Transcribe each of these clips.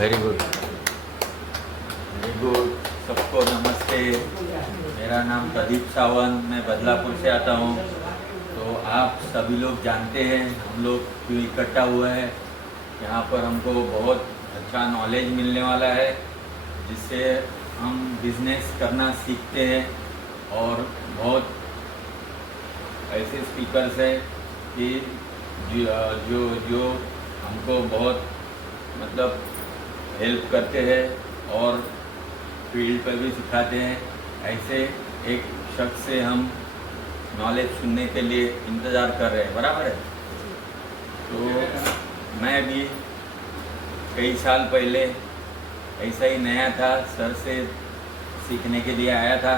Very good, very good. सबको नमस्ते। मेरा नाम प्रदीप सावंत, मैं बदलापुर से आता हूँ। तो आप सभी लोग जानते हैं हम लोग क्यों इकट्ठा हुआ है। यहाँ पर हमको बहुत अच्छा नॉलेज मिलने वाला है, जिससे हम बिजनेस करना सीखते हैं। और बहुत ऐसे स्पीकर्स हैं कि जो जो हमको बहुत मतलब हेल्प करते हैं और फील्ड पर भी सिखाते हैं। ऐसे एक शख्स से हम नॉलेज सुनने के लिए इंतज़ार कर रहे हैं, बराबर है। तो मैं भी कई साल पहले ऐसा ही नया था, सर से सीखने के लिए आया था।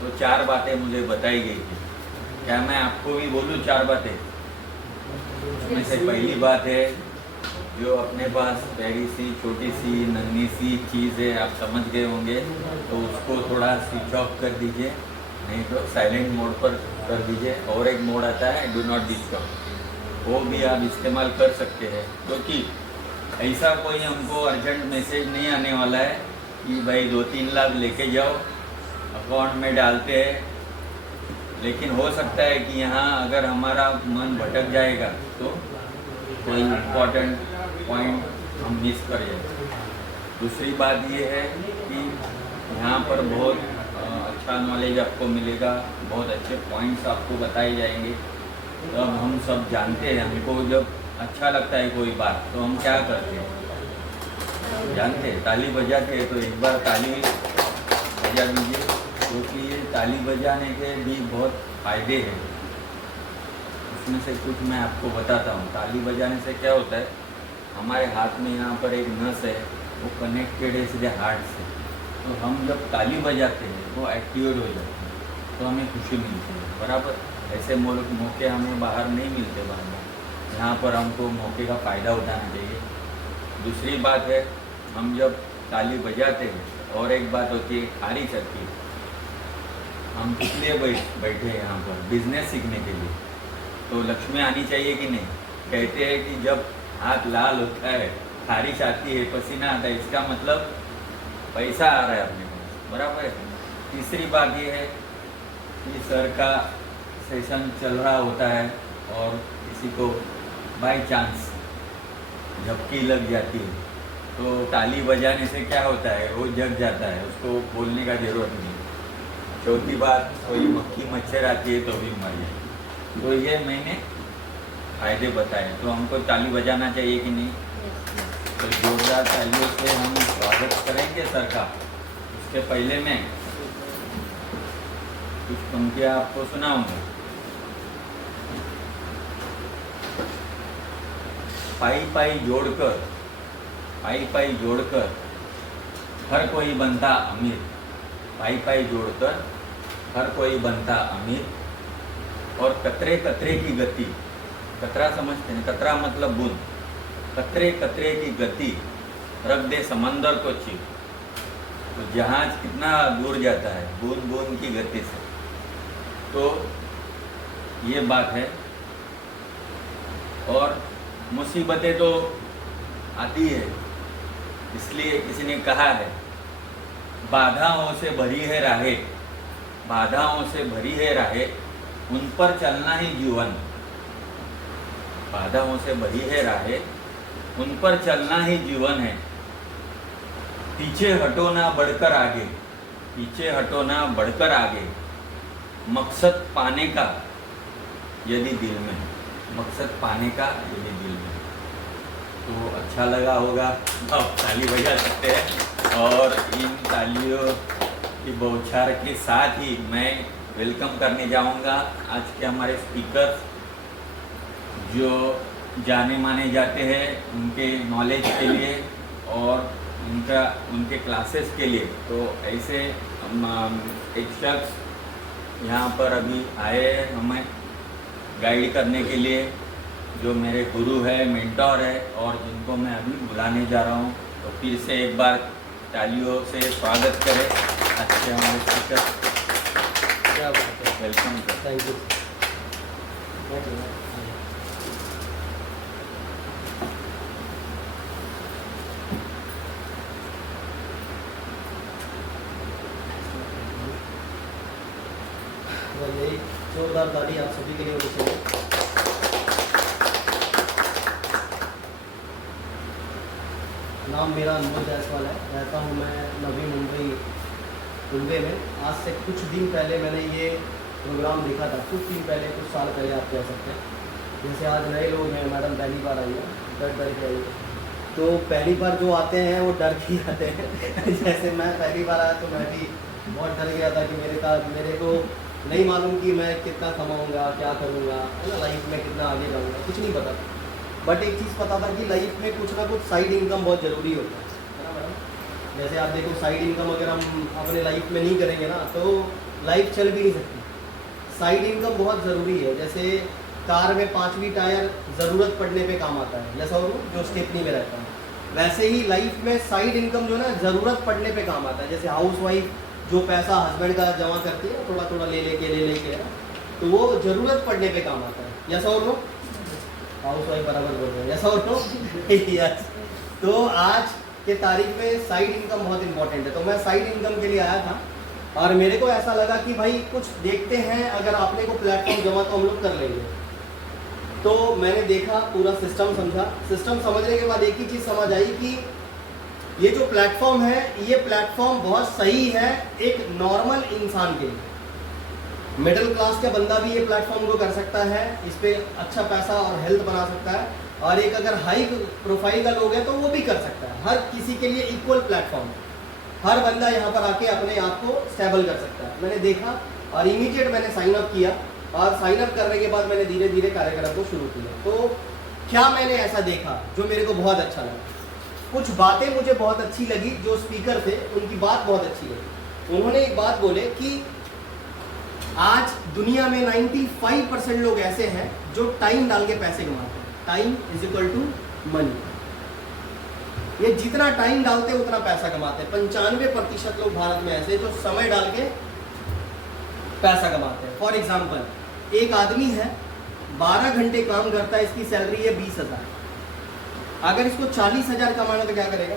तो 4 बातें मुझे बताई गई थी। क्या मैं आपको भी बोलूँ 4 बातें? उसमें से पहली बात है, जो अपने पास प्यारी सी छोटी सी नन्ही सी चीज़ है, आप समझ गए होंगे, तो उसको थोड़ा स्विच ऑफ कर दीजिए, नहीं तो साइलेंट मोड पर कर दीजिए। और एक मोड आता है डू नॉट डिस्टर्ब, वो भी आप इस्तेमाल कर सकते हैं। क्योंकि ऐसा कोई हमको अर्जेंट मैसेज नहीं आने वाला है कि भाई 2-3 लाख लेके जाओ, अकाउंट में डालते हैं। लेकिन हो सकता है कि यहाँ अगर हमारा मन भटक जाएगा तो कोई इम्पोर्टेंट पॉइंट हम मिस कर जाए। दूसरी बात ये है कि यहाँ पर बहुत अच्छा नॉलेज आपको मिलेगा, बहुत अच्छे पॉइंट्स आपको बताए जाएंगे। तो अब हम सब जानते हैं, हमको जब अच्छा लगता है कोई बात तो हम क्या करते हैं, जानते हैं, ताली बजाते हैं। तो एक बार ताली बजा दीजिए, क्योंकि ये ताली बजाने के भी बहुत फ़ायदे हैं। उसमें से कुछ मैं आपको बताता हूँ। ताली बजाने से क्या होता है, हमारे हाथ में यहाँ पर एक नस है, वो कनेक्टेड है सीधे हार्ट से। तो हम जब ताली बजाते हैं वो एक्टिवेट हो जाते हैं, तो हमें खुशी मिलती है, बराबर। ऐसे मौके हमें बाहर नहीं मिलते बार बार, यहाँ पर हमको मौके का फ़ायदा उठाना चाहिए। दूसरी बात है, हम जब ताली बजाते हैं, और एक बात होती है खारी चक्की। हम किस लिए बैठे हैं यहाँ पर? बिजनेस सीखने के लिए। तो लक्ष्मी आनी चाहिए कि नहीं? कहते हैं कि जब हाथ लाल होता है, खारिश आती है, पसीना आता है, इसका मतलब पैसा आ रहा है अपने पास, बराबर है। तीसरी बात ये है कि सर का सेशन चल रहा होता है और किसी को बाय चांस झपकी लग जाती है, तो ताली बजाने से क्या होता है, वो जग जाता है, उसको बोलने का ज़रूरत नहीं। चौथी बात, कोई मक्खी मच्छर आती है तो भी मर जाए। तो ये मैंने फायदे बताए। तो हमको ताली बजाना चाहिए कि नहीं? तो जोरदार तालियों से हम स्वागत करेंगे सर का। उसके पहले मैं कुछ पंक्तियाँ आपको सुनाऊंगा। पाई पाई जोड़कर, पाई पाई जोड़कर हर कोई बनता अमीर। पाई पाई जोड़कर हर कोई बनता अमीर। और कतरे कतरे की गति, कतरा समझते हैं? कतरा मतलब बूंद। कतरे कतरे की गति रख दे समंदर को चीर। तो जहाज कितना दूर जाता है बूंद बूंद की गति से। तो ये बात है। और मुसीबतें तो आती है, इसलिए किसी ने कहा है, बाधाओं से भरी है राहें, बाधाओं से भरी है राहें, उन पर चलना ही जीवन। बाधाओं से भरी है राहें, उन पर चलना ही जीवन है। पीछे हटो ना बढ़कर आगे, पीछे हटो ना बढ़कर आगे। मकसद पाने का यदि दिल में, मकसद पाने का यदि दिल में। तो अच्छा लगा होगा, अब ताली बजा सकते हैं। और इन तालियों की बौछार के साथ ही मैं वेलकम करने जाऊंगा आज के हमारे स्पीकर, जो जाने माने जाते हैं उनके नॉलेज के लिए और उनके क्लासेस के लिए। तो ऐसे एक शख्स यहाँ पर अभी आए हमें गाइड करने के लिए, जो मेरे गुरु है, मेंटोर है, और जिनको मैं अभी बुलाने जा रहा हूँ। तो फिर से एक बार तालियों से स्वागत करें अच्छे हमारे स्पीकर। क्या बात है, वेलकम। Thank you. यही जोरदार ताली आप सभी के लिए होनी चाहिए। नाम मेरा अनमोल जायसवाल है, रहता हूँ मैं नवी मुंबई मुंबई में। आज से कुछ दिन पहले मैंने ये प्रोग्राम देखा था, कुछ दिन पहले, कुछ साल पहले आप कह सकते हैं। जैसे आज नए लोग हैं, मैडम पहली बार आई है, डर के आई है, तो पहली बार जो आते हैं वो डर के आते हैं। जैसे मैं पहली बार आया तो मैं भी बहुत डर गया था कि मेरे को नहीं मालूम कि मैं कितना कमाऊँगा, क्या करूँगा, है ना, लाइफ में कितना आगे जाऊँगा, कुछ नहीं पता। बट एक चीज़ पता था कि लाइफ में कुछ ना कुछ साइड इनकम बहुत ज़रूरी होता है ना मैडम। जैसे आप देखो, साइड इनकम अगर हम अपने लाइफ में नहीं करेंगे ना तो लाइफ चल भी नहीं सकती। साइड इनकम बहुत ज़रूरी है। जैसे कार में 5वीं टायर ज़रूरत पड़ने पे काम आता है, जैसा वो जो स्टेपनी में रहता है, वैसे ही लाइफ में साइड इनकम जो ना ज़रूरत पड़ने पे काम आता है। जैसे हाउस वाइफ जो पैसा हस्बैंड का जमा करती है, थोड़ा थोड़ा ले लेके तो वो ज़रूरत पड़ने पे काम आता है, जैसा और लो हाउस वाइफ बराबर बोल रहे हैं, जैसा और लो। यस, तो आज के तारीख में साइड इनकम बहुत इंपॉर्टेंट है। तो मैं साइड इनकम के लिए आया था और मेरे को ऐसा लगा कि भाई कुछ देखते हैं, अगर आपने को प्लेटफॉर्म जमा तो हम लोग कर लेंगे। तो मैंने देखा, पूरा सिस्टम समझा। सिस्टम समझने के बाद एक ही चीज़ समझ आई कि ये जो प्लेटफॉर्म है, ये प्लेटफॉर्म बहुत सही है एक नॉर्मल इंसान के लिए। मिडिल क्लास का बंदा भी ये प्लेटफॉर्म को कर सकता है, इस पर अच्छा पैसा और हेल्थ बना सकता है, और एक अगर हाई प्रोफाइल का लोग है तो वो भी कर सकता है। हर किसी के लिए इक्वल प्लेटफॉर्म है, हर बंदा यहाँ पर आके अपने आप को स्टेबल कर सकता है। मैंने देखा और इमीडिएट मैंने साइन अप किया, और साइन अप करने के बाद मैंने धीरे धीरे कार्यक्रम को शुरू किया। तो क्या मैंने ऐसा देखा जो मेरे को बहुत अच्छा लगा। कुछ बातें मुझे बहुत अच्छी लगी, जो स्पीकर थे उनकी बात बहुत अच्छी लगी। उन्होंने एक बात बोले कि आज दुनिया में 95% लोग ऐसे हैं जो टाइम डाल के पैसे कमाते हैं। Time is equal to money. ये जितना टाइम डालते हैं उतना पैसा कमाते हैं। 95% लोग भारत में ऐसे जो समय डाल के पैसा कमाते हैं। फॉर एग्जाम्पल, एक आदमी है 12 घंटे काम करता है, इसकी सैलरी है 20,000। अगर इसको 40,000 कमाना तो क्या करेगा?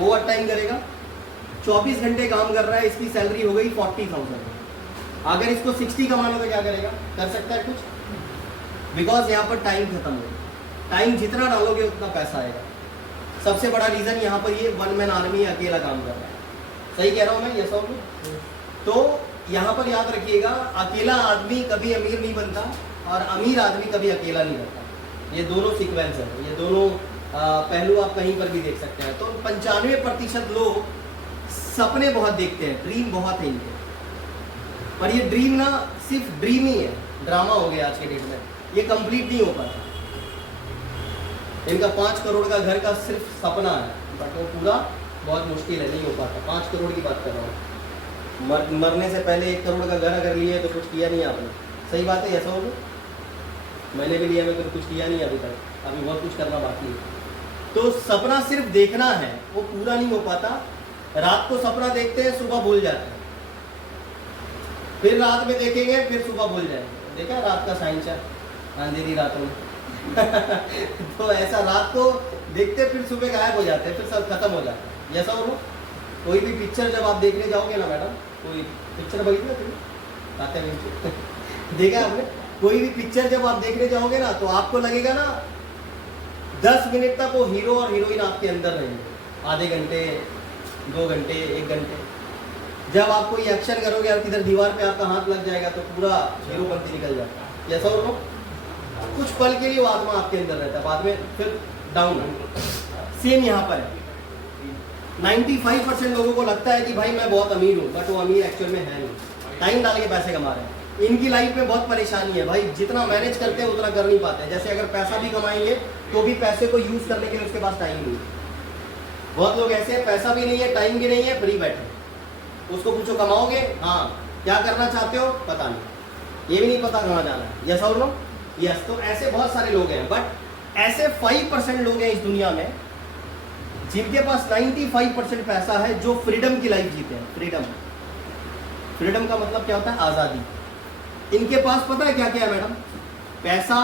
ओवर टाइम करेगा। 24 घंटे काम कर रहा है, इसकी सैलरी हो गई 40,000। अगर इसको 60 कमाना तो क्या करेगा? कर सकता है कुछ? बिकॉज यहाँ पर टाइम खत्म हो गया। टाइम जितना डालोगे उतना पैसा आएगा। सबसे बड़ा रीजन यहाँ पर ये वन मैन आर्मी अकेला काम कर रहा है। सही कह रहा हूँ मैं? ये सब तो यहाँ पर याद रखिएगा, अकेला आदमी कभी अमीर नहीं बनता और अमीर आदमी कभी अकेला नहीं बनता। ये दोनों सीक्वेंस है, ये दोनों पहलू आप कहीं पर भी देख सकते हैं। तो 95% लोग सपने बहुत देखते हैं, ड्रीम बहुत है इनके, पर ये ड्रीम ना सिर्फ ड्रीम ही है, ड्रामा हो गया आज के डेट में। ये कंप्लीट नहीं हो पाता। इनका 5 करोड़ का घर का सिर्फ सपना है, बट वो पूरा बहुत मुश्किल है, नहीं हो पाता। 5 करोड़ की बात कर रहा हूँ। मरने से पहले 1 करोड़ का घर अगर लिए तो कुछ किया नहीं आपने। सही बात है, ऐसा होगा? मैंने भी लिया, मैं तो कुछ किया नहीं अभी तक, अभी बहुत कुछ करना बाकी है। तो सपना सिर्फ देखना है, वो पूरा नहीं हो पाता। रात को सपना देखते हैं, सुबह भूल जाते हैं, फिर रात में देखेंगे, फिर सुबह भूल जाएंगे। देखा रात का साइंस है, अंधेरी रातों में। तो ऐसा रात को देखते फिर सुबह गायब हो जाते हैं, फिर सब खत्म हो जाता है। ऐसा हो, कोई भी पिक्चर जब आप देखने जाओगे ना मैडम, कोई पिक्चर बघितलं तुम्ही आते हैं देखा आपने? कोई भी पिक्चर जब आप देखने जाओगे ना तो आपको लगेगा ना 10 मिनट तक वो हीरो और हीरोइन आपके अंदर रहेंगे। आधे घंटे, 2 घंटे, 1 घंटे। जब आप कोई एक्शन करोगे और किधर दीवार पे आपका हाथ लग जाएगा तो पूरा हीरोपंती निकल जाता है। ऐसा हो, कुछ पल के लिए वो आत्मा आपके अंदर रहता है, बाद में फिर डाउन। सेम यहाँ पर है। 95% लोगों को लगता है कि भाई मैं बहुत अमीर हूँ, बट वो अमीर एक्चुअल में है नहीं। टाइम डाल के पैसे कमा रहे हैं। इनकी लाइफ में बहुत परेशानी है भाई, जितना मैनेज करते हैं उतना कर नहीं पाते हैं। जैसे अगर पैसा भी कमाएंगे तो भी पैसे को यूज करने के लिए उसके पास टाइम नहीं है। बहुत लोग ऐसे हैं, पैसा भी नहीं है, टाइम भी नहीं है, फ्री बैठे। उसको पूछो कमाओगे? हाँ। क्या करना चाहते हो? पता नहीं, ये भी नहीं पता कहाँ जाना है। यस और नो? यस। तो ऐसे बहुत सारे लोग हैं, बट ऐसे 5% लोग हैं इस दुनिया में जिनके पास 95% पैसा है, जो फ्रीडम की लाइफ जीते हैं। फ्रीडम का मतलब क्या होता है? आज़ादी। इनके पास पता है क्या क्या है मैडम? पैसा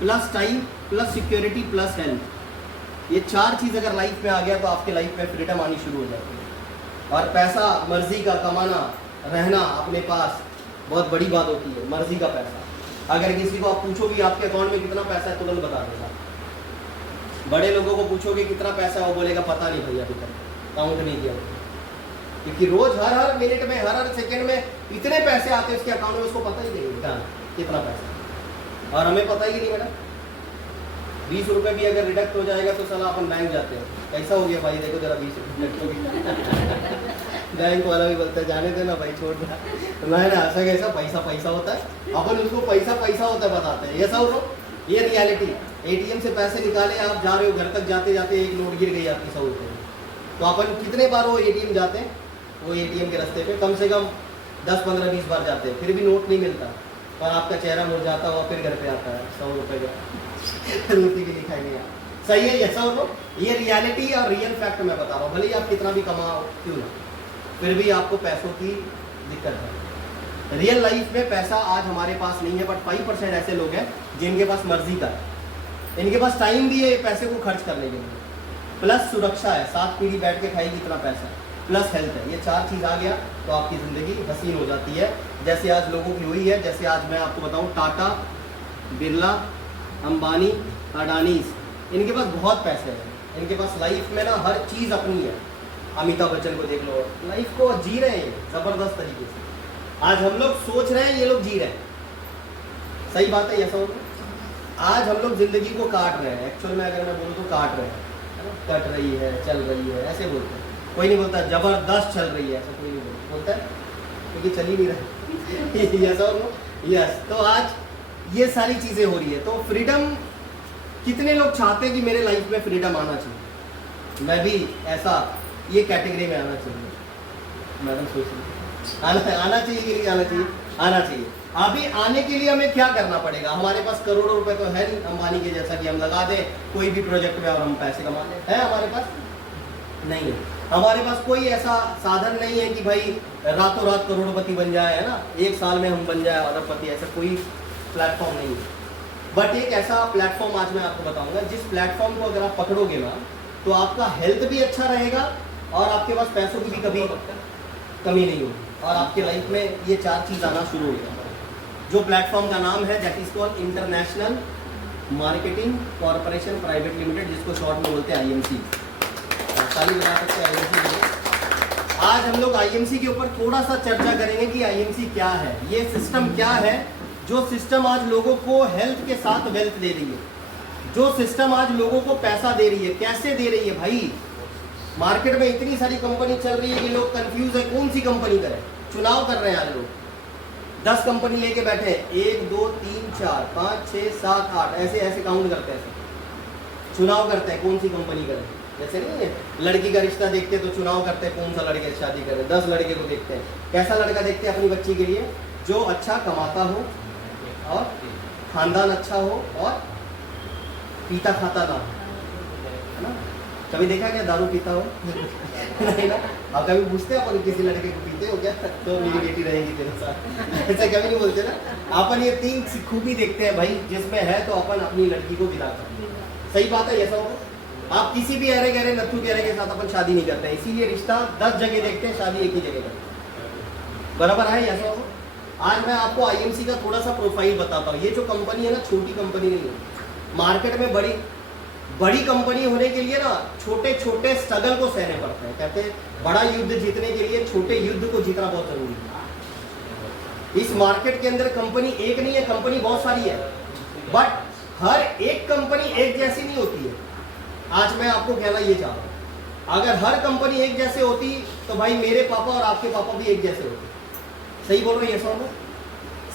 plus time plus security plus health. ये 4 चीज़ अगर लाइफ में आ गया तो आपके लाइफ में फ्रीडम आनी शुरू हो जाती है। और पैसा मर्जी का कमाना, रहना अपने पास बहुत बड़ी बात होती है। मर्जी का पैसा, अगर किसी को आप पूछोगे आपके अकाउंट में कितना पैसा है, तुरंत बता देगा। बड़े लोगों को पूछोगे कितना पैसा है, वो बोलेगा पता नहीं भैया, अभी तक काउंट नहीं किया। क्योंकि रोज हर मिनट में, हर सेकंड में इतने पैसे आते हैं उसके अकाउंट में, उसको पता ही नहीं क्या कितना पैसा। और हमें पता ही नहीं मैडम, 20 रुपये भी अगर रिडक्ट हो जाएगा तो साला अपन बैंक जाते हैं, कैसा हो गया भाई देखो जरा 20 रुपये रिडक्ट हो गया। बैंक वाला भी बोलता है जाने देना भाई, छोड़ दे। तो मैं ना ऐसा कैसा पैसा पैसा होता है, अपन उसको पैसा पैसा होता है बताते हैं। ऐसा हो, ये रियलिटी। एटीएम से पैसे निकाले, आप जा रहे हो, घर तक जाते जाते एक नोट गिर गई आपकी 100 रुपये, तो अपन कितने बार वो एटीएम जाते हैं, वो एटीएम के रास्ते पे कम से कम 10, 15, 20 बार जाते हैं, फिर भी नोट नहीं मिलता, और आपका चेहरा मुरझाता हुआ फिर घर पे आता है 100 रुपये का रोटी भी नहीं खाएंगे आप। सही है, ऐसा हो, ये रियलिटी और रियल फैक्ट मैं बता रहा हूँ। भले ही आप कितना भी कमाओ क्यों ना, फिर भी आपको पैसों की दिक्कत है। रियल लाइफ में पैसा आज हमारे पास नहीं है, बट 5% ऐसे लोग हैं जिनके पास मर्जी का है, इनके पास टाइम भी है पैसे को खर्च करने के लिए, प्लस सुरक्षा है, 7 पीढ़ी बैठ के खाएगी इतना पैसा, प्लस हेल्थ है। ये 4 चीज़ आ गया तो आपकी ज़िंदगी हसीन हो जाती है, जैसे आज लोगों की हुई है। जैसे आज मैं आपको बताऊं, टाटा, बिरला, अंबानी, अडानीज, इनके पास बहुत पैसे हैं, इनके पास लाइफ में ना हर चीज़ अपनी है। अमिताभ बच्चन को देख लो, लाइफ को जी रहे हैं ज़बरदस्त तरीके से। आज हम लोग सोच रहे हैं, ये लोग जी रहे हैं। सही बात है, ऐसा होगा। आज हम लोग ज़िंदगी को काट रहे हैं, एक्चुअल में अगर मैं बोलूँ तो काट रहे हैं, है ना, कट रही है, चल रही है, ऐसे बोलते हैं। कोई नहीं बोलता ज़बरदस्त चल रही है, ऐसा कोई नहीं बोलता है, क्योंकि चल ही नहीं रहा। ऐसा होगा, यस। तो आज ये सारी चीज़ें हो रही है, तो फ्रीडम कितने लोग चाहते हैं कि मेरे लाइफ में फ्रीडम आना चाहिए, मैं भी ऐसा ये कैटेगरी में आना चाहिए। मैडम सोच रही आना चाहिए कि नहीं आना चाहिए? आना चाहिए। अभी आने के लिए हमें क्या करना पड़ेगा? हमारे पास करोड़ों रुपए तो है नहीं अंबानी के जैसा कि हम लगा दें कोई भी प्रोजेक्ट में और हम पैसे कमा लें, है हमारे पास? नहीं है। हमारे पास कोई ऐसा साधन नहीं है कि भाई रातों रात करोड़पति बन जाए, है ना, 1 साल में हम बन जाए अरबपति, ऐसा कोई प्लेटफॉर्म नहीं है। बट एक ऐसा प्लेटफॉर्म आज मैं आपको बताऊंगा, जिस प्लेटफॉर्म को अगर आप पकड़ोगे ना, तो आपका हेल्थ भी अच्छा रहेगा और आपके पास पैसों की भी कभी कमी नहीं होगी, और आपके लाइफ में ये 4 चीज़ आना शुरू हो गया। जो प्लेटफॉर्म का नाम है that is called international marketing corporation private limited, जिसको शॉर्ट में बोलते हैं IMC। ताली बजा सकते हैं IMC। आज हम लोग IMC के ऊपर थोड़ा सा चर्चा करेंगे कि IMC क्या है, ये सिस्टम क्या है, जो सिस्टम आज लोगों को हेल्थ के साथ वेल्थ दे रही है, जो सिस्टम आज लोगों को पैसा दे रही है। कैसे दे रही है भाई? मार्केट में इतनी सारी कंपनी चल रही है कि लोग कंफ्यूज है कौन सी कंपनी करें। चुनाव कर रहे हैं आज लोग, 10 कंपनी लेके बैठे हैं, 1 2 3 4 5 6 7 8 ऐसे ऐसे काउंट करते हैं, चुनाव करते हैं कौन सी कंपनी करें। जैसे नहीं है, लड़की का रिश्ता देखते हैं तो चुनाव करते हैं कौन सा लड़के से शादी करें। 10 लड़के को देखते हैं, कैसा लड़का देखते हैं अपनी बच्ची के लिए? जो अच्छा कमाता हो और खानदान अच्छा हो और पीता खाता ना हो, है ना। कभी देखा क्या दारू पीता हो? नहीं ना। आप कभी पूछते हैं अपन किसी लड़के को पीते हो क्या, तो मेरी बेटी रहेगी तेरे साथ, ऐसा कभी नहीं बोलते ना। अपन ये 3 खूबी देखते हैं भाई, जिसमें है तो अपन अपनी लड़की को विदा करते हैं। सही बात है, ऐसा होगा। आप किसी भी अरे गहरे नत्थु गहरे के साथ अपन शादी नहीं करते हैं, इसीलिए रिश्ता 10 जगह देखते हैं, शादी एक ही जगह करते हैं। बराबर है, ऐसा होगा। आज मैं आपको IMC का थोड़ा सा प्रोफाइल बताता हूँ। ये जो कंपनी है ना, छोटी कंपनी नहीं है। मार्केट में बड़ी कंपनी होने के लिए ना छोटे छोटे स्ट्रगल को सहने पड़ते हैं। कहते हैं बड़ा युद्ध जीतने के लिए छोटे युद्ध को जीतना बहुत जरूरी है। इस मार्केट के अंदर कंपनी एक नहीं है, कंपनी बहुत सारी है, बट हर एक कंपनी एक जैसी नहीं होती है। आज मैं आपको कहना ये चाह रहा हूँ, अगर हर कंपनी एक जैसे होती तो भाई मेरे पापा और आपके पापा भी एक जैसे होते। सही बोल रहे हैं सब?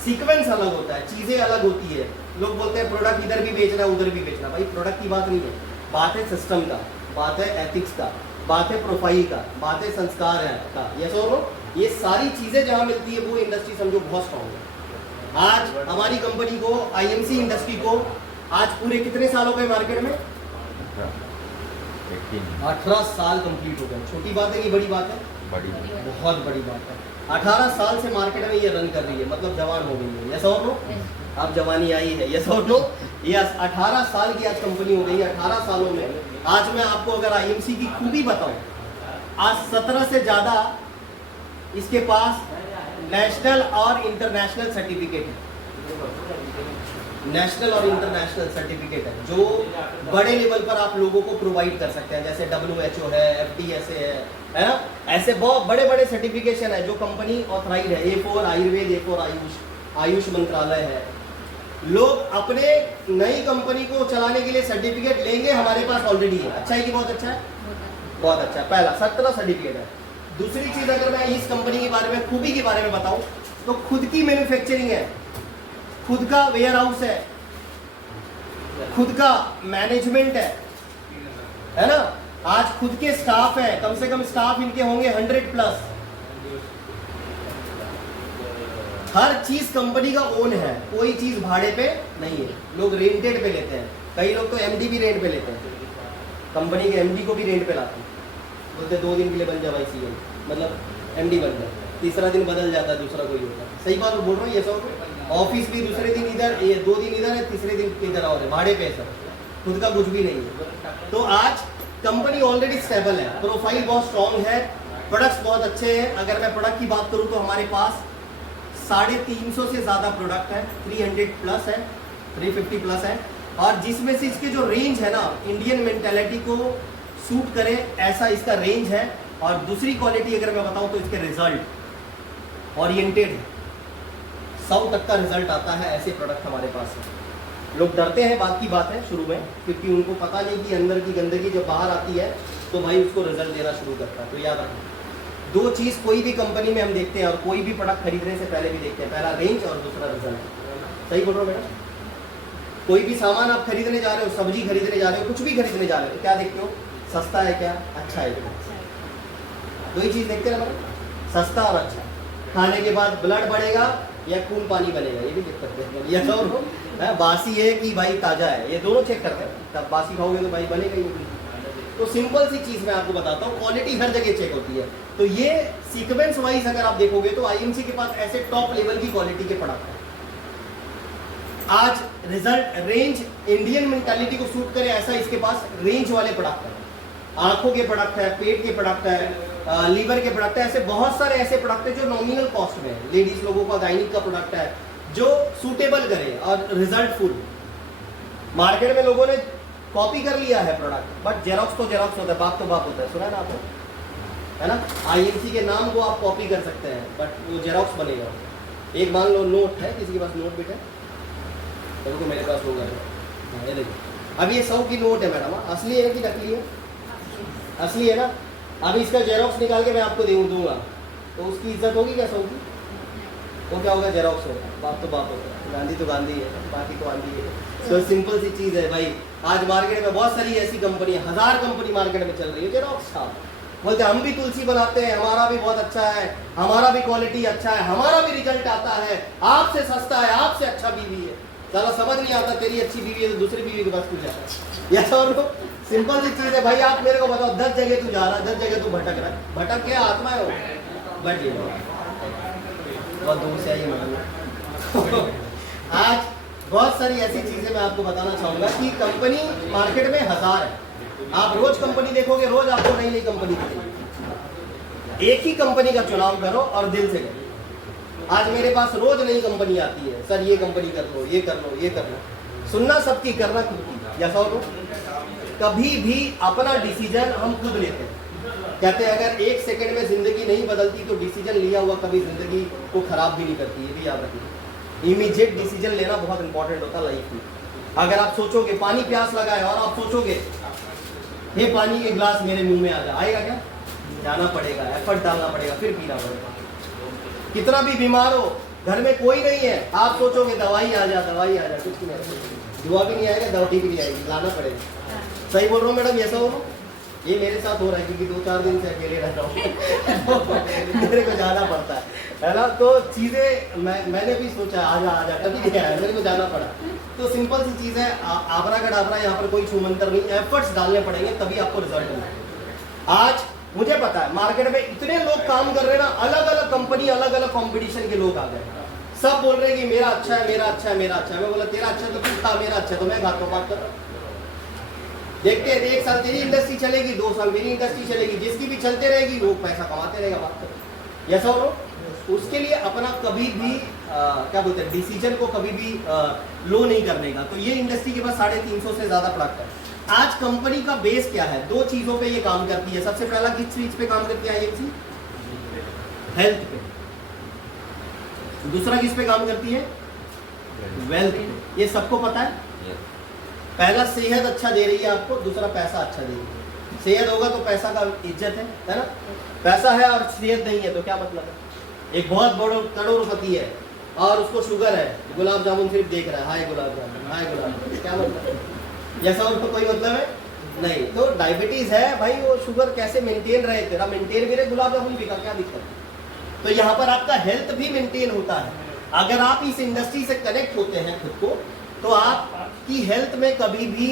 सीक्वेंस अलग होता है, चीजें अलग होती है। लोग बोलते हैं प्रोडक्ट इधर भी बेचना है उधर भी बेचना। भाई प्रोडक्ट की बात नहीं है, बात है सिस्टम का, बात है एथिक्स का, बात है प्रोफाइल का, बात है संस्कार है का। ये सो ये सारी चीजें जहाँ मिलती है वो इंडस्ट्री समझो बहुत स्ट्रॉन्ग है। आज हमारी कंपनी को, IMC इंडस्ट्री को आज पूरे कितने साल हो गए मार्केट में? 18 साल कंप्लीट हो गए। छोटी बात है कि बड़ी बात है? बड़ी, बहुत बड़ी बात है। 18 साल से मार्केट में ये रन कर रही है, मतलब जवान हो गई है। यस और नो? अब जवानी आई है। यस और नो? यस। 18 साल की आज कंपनी हो गई है। 18 सालों में आज मैं आपको अगर IMC की खूबी बताऊं, आज 17 से ज्यादा इसके पास नेशनल और इंटरनेशनल सर्टिफिकेट है, नेशनल और इंटरनेशनल सर्टिफिकेट है जो बड़े लेवल पर आप लोगों को प्रोवाइड कर सकते हैं, जैसे WHO है, FDSA है ना, ऐसे बहुत बड़े बड़े सर्टिफिकेशन है जो कंपनी ऑथराइज है। A4 आयुर्वेद, A4 आयुष मंत्रालय है। लोग अपने नई कंपनी को चलाने के लिए सर्टिफिकेट लेंगे, हमारे पास ऑलरेडी है। अच्छा है कि बहुत अच्छा है? बहुत अच्छा है। पहला 17 सर्टिफिकेट है। दूसरी चीज, अगर मैं इस कंपनी के बारे में, खूबी के बारे में बताऊं तो खुद की मैन्युफैक्चरिंग है, खुद का वेयर हाउस है, खुद का मैनेजमेंट है ना। आज खुद के स्टाफ है, कम से कम स्टाफ इनके होंगे 100+। हर चीज कंपनी का ओन है, कोई चीज भाड़े पे नहीं है। लोग रेंटेड पे लेते हैं, कई लोग तो MD भी रेंट पे लेते हैं, कंपनी के MD को भी रेंट पे लाते हैं, बोलते 2 दिन के लिए बन जा भाई CM, मतलब MD बन जाए, तीसरा दिन बदल जाता है, दूसरा कोई होता है। सही बात बोल रहा हूँ ये सब। ऑफिस भी दूसरे दिन इधर, ये 2 दिन इधर है, तीसरे दिन इधर और है, भाड़े पे सब, खुद का कुछ भी नहीं है। तो आज कंपनी ऑलरेडी स्टेबल है, प्रोफाइल बहुत स्ट्रॉन्ग है, प्रोडक्ट्स बहुत अच्छे हैं। अगर मैं प्रोडक्ट की बात करूँ तो हमारे पास 350 से ज़्यादा प्रोडक्ट है, 300+ है, 350+ है, और जिसमें से इसके जो रेंज है ना, इंडियन मेंटालिटी को सूट करे ऐसा इसका रेंज है। और दूसरी क्वालिटी अगर मैं बताऊं तो इसके रिजल्ट ओरिएंटेड है, 100 तक का रिजल्ट आता है, ऐसे प्रोडक्ट हमारे पास है। लोग डरते हैं, बात की बात है शुरू में, क्योंकि उनको पता नहीं कि अंदर की गंदगी जब बाहर आती है तो भाई उसको रिजल्ट देना शुरू करता है। तो याद रखना, 2 चीज़ कोई भी कंपनी में हम देखते हैं और कोई भी प्रोडक्ट खरीदने से पहले भी देखते हैं, पहला रेंज और दूसरा रिजल्ट। सही बोल रहा हूँ मैडम? कोई भी सामान आप खरीदने जा रहे हो, सब्जी खरीदने जा रहे हो, कुछ भी खरीदने जा रहे हो, तो क्या देखते हो? सस्ता है क्या, अच्छा है क्या? 2 ही चीज़ देखते हैं ना मैडम, सस्ता और अच्छा। खाने के बाद ब्लड बढ़ेगा या खून पानी बनेगा, ये भी चेक करते हैं। या तो बासी है कि भाई ताज़ा है, ये दोनों चेक करते हैं। तब बासी खाओगे तो भाई बनेगा ही नहीं। तो सिंपल सी चीज़ मैं आपको बताता हूँ, क्वालिटी हर जगह चेक होती है। तो ये सीक्वेंस वाइज अगर आप देखोगे तो IMC के पास ऐसे टॉप लेवल की क्वालिटी के प्रोडक्ट है। आज रिजल्ट, रेंज इंडियन मेंटालिटी को सूट करे ऐसा इसके पास रेंज वाले प्रोडक्ट है। आंखों के प्रोडक्ट है, पेट के प्रोडक्ट है, लीवर के प्रोडक्ट है, ऐसे बहुत सारे ऐसे प्रोडक्ट है जो नॉमिनल कॉस्ट में है। लेडीज लोगों का गायनिक का प्रोडक्ट है जो सूटेबल करे और रिजल्ट फुल। मार्केट में लोगों ने कॉपी कर लिया है प्रोडक्ट, बट जेरोक्स तो जेरोक्स होता है, बाप तो बाप होता है, सुना है ना आपने, है ना। IMC के नाम को आप कॉपी कर सकते हैं, बट वो जेरोक्स बनेगा। एक मान लो नोट है, किसी के पास नोट बिट है, तो मेरे पास होगा, ये देखो। अब ये 100 की नोट है मैडम, असली है कि नकली है? असली है ना। अभी इसका जेरोक्स निकाल के मैं आपको दूंगा तो उसकी इज्जत होगी क्या 100 की? वो क्या होगा? जेरोक्स होगा, बाप तो बाप होगा, गांधी तो गांधी है, बाकी तो आंधी है। तो सिंपल सी चीज़ है भाई। आज मार्केट में बहुत सारी ऐसी कंपनी, 1000 कंपनी मार्केट में चल रही है, जेरोक्स छाप बोलते हम भी तुलसी बनाते हैं, हमारा भी बहुत अच्छा है, हमारा भी क्वालिटी अच्छा है, हमारा भी रिजल्ट आता है, आपसे सस्ता है, आपसे अच्छा बीवी है। साला समझ नहीं आता, तेरी अच्छी बीवी है तो दूसरी बीवी के पास क्यों जाता है? या तो सिंपल सी चीज़ है भाई। आप मेरे को बताओ, 10 जगह तू जा रहा है, 10 जगह तू भटक रहा है, भटक क्या आत्मा है वो? बट ये बहुत दूर से आई मतलब। आज बहुत सारी ऐसी चीज़ें मैं आपको बताना चाहूँगा कि कंपनी मार्केट में 1000 है। आप रोज कंपनी देखोगे, रोज आपको नई नई कंपनी दिखेगी। एक ही कंपनी का चुनाव करो और दिल से करो। आज मेरे पास रोज नई कंपनी आती है, सर ये कंपनी कर लो, ये कर लो, ये कर लो। सुनना सबकी, करना खुद की। या सौ कभी भी अपना डिसीजन हम खुद लेते हैं। कहते हैं अगर 1 सेकंड में जिंदगी नहीं बदलती तो डिसीजन लिया हुआ कभी जिंदगी को खराब भी नहीं करती। ये भी याद रखिए, इमीडिएट डिसीजन लेना बहुत इंपॉर्टेंट होता है लाइफ में। अगर आप सोचोगे, पानी प्यास लगा है और आप सोचोगे ये पानी के गिलास मेरे मुंह में आ जाए, आएगा क्या? जाना पड़ेगा, एफर्ट डालना पड़ेगा, फिर पीना पड़ेगा। कितना भी बीमार हो, घर में कोई नहीं है, आप सोचोगे दवाई आ जा, दवाई आ जा, कुछ नहीं आएगा, दुआ भी नहीं आएगा, दवाई भी नहीं आएगी, लाना पड़ेगा। सही बोल रहा हूँ मैडम? ऐसा हो? ये मेरे साथ हो रहा है क्योंकि 2-4 दिन से अकेले रहता हूँ। मेरे को जाना पड़ता है ना। तो चीज़ें मैंने भी सोचा आजा कभी नहीं आया, मेरे को जाना पड़ा। तो सिंपल सी चीज़ है, आबरा का डाबरा, यहाँ पर कोई छूमंतर नहीं, एफर्ट्स डालने पड़ेंगे तभी आपको रिजल्ट मिलेगा। आज मुझे पता है मार्केट में इतने लोग काम कर रहे हैं ना, अलग अलग कंपनी, अलग अलग कॉम्पिटिशन के लोग आ गए, सब बोल रहे हैं कि मेरा अच्छा है, मेरा अच्छा है, मेरा अच्छा है। मैं बोला तेरा अच्छा तो तू खा, मेरा अच्छा तो मैं खाता हूँ, बात कर। देखते हैं 1 साल तेरी इंडस्ट्री चलेगी, 2 साल मेरी इंडस्ट्री चलेगी, जिसकी भी चलते रहेगी वो पैसा कमाते रहेगा, बात कर। ऐसा हो उसके लिए अपना कभी भी क्या बोलते हैं डिसीजन को कभी भी लो नहीं करने का। तो ये इंडस्ट्री के पास 350 से ज़्यादा प्रोडक्ट है। आज कंपनी का बेस क्या है? 2 चीज़ों पे ये काम करती है। सबसे पहला किस चीज़ पे काम करती है IMC? हेल्थ पे। दूसरा किस पे काम करती है? वेल्थ पे। ये सबको पता है। पहला सेहत अच्छा दे रही है आपको, दूसरा पैसा अच्छा दे रही है। सेहत होगा तो पैसा का इज्जत है ना? पैसा है और सेहत नहीं है तो क्या मतलब है? एक बहुत बड़ा करोड़पति है और उसको शुगर है, गुलाब जामुन सिर्फ देख रहा है, हाय गुलाब जामुन, हाय गुलाब जामुन, क्या मतलब है? जैसा उनको कोई मतलब है नहीं। तो डायबिटीज है भाई, वो शुगर कैसे मेंटेन रहे? तेरा मेंटेन भी रहे, गुलाब जामुन भी का क्या दिक्कत है? तो यहाँ पर आपका हेल्थ भी मेंटेन होता है। अगर आप इस इंडस्ट्री से कनेक्ट होते हैं खुद को, तो आपकी हेल्थ में कभी भी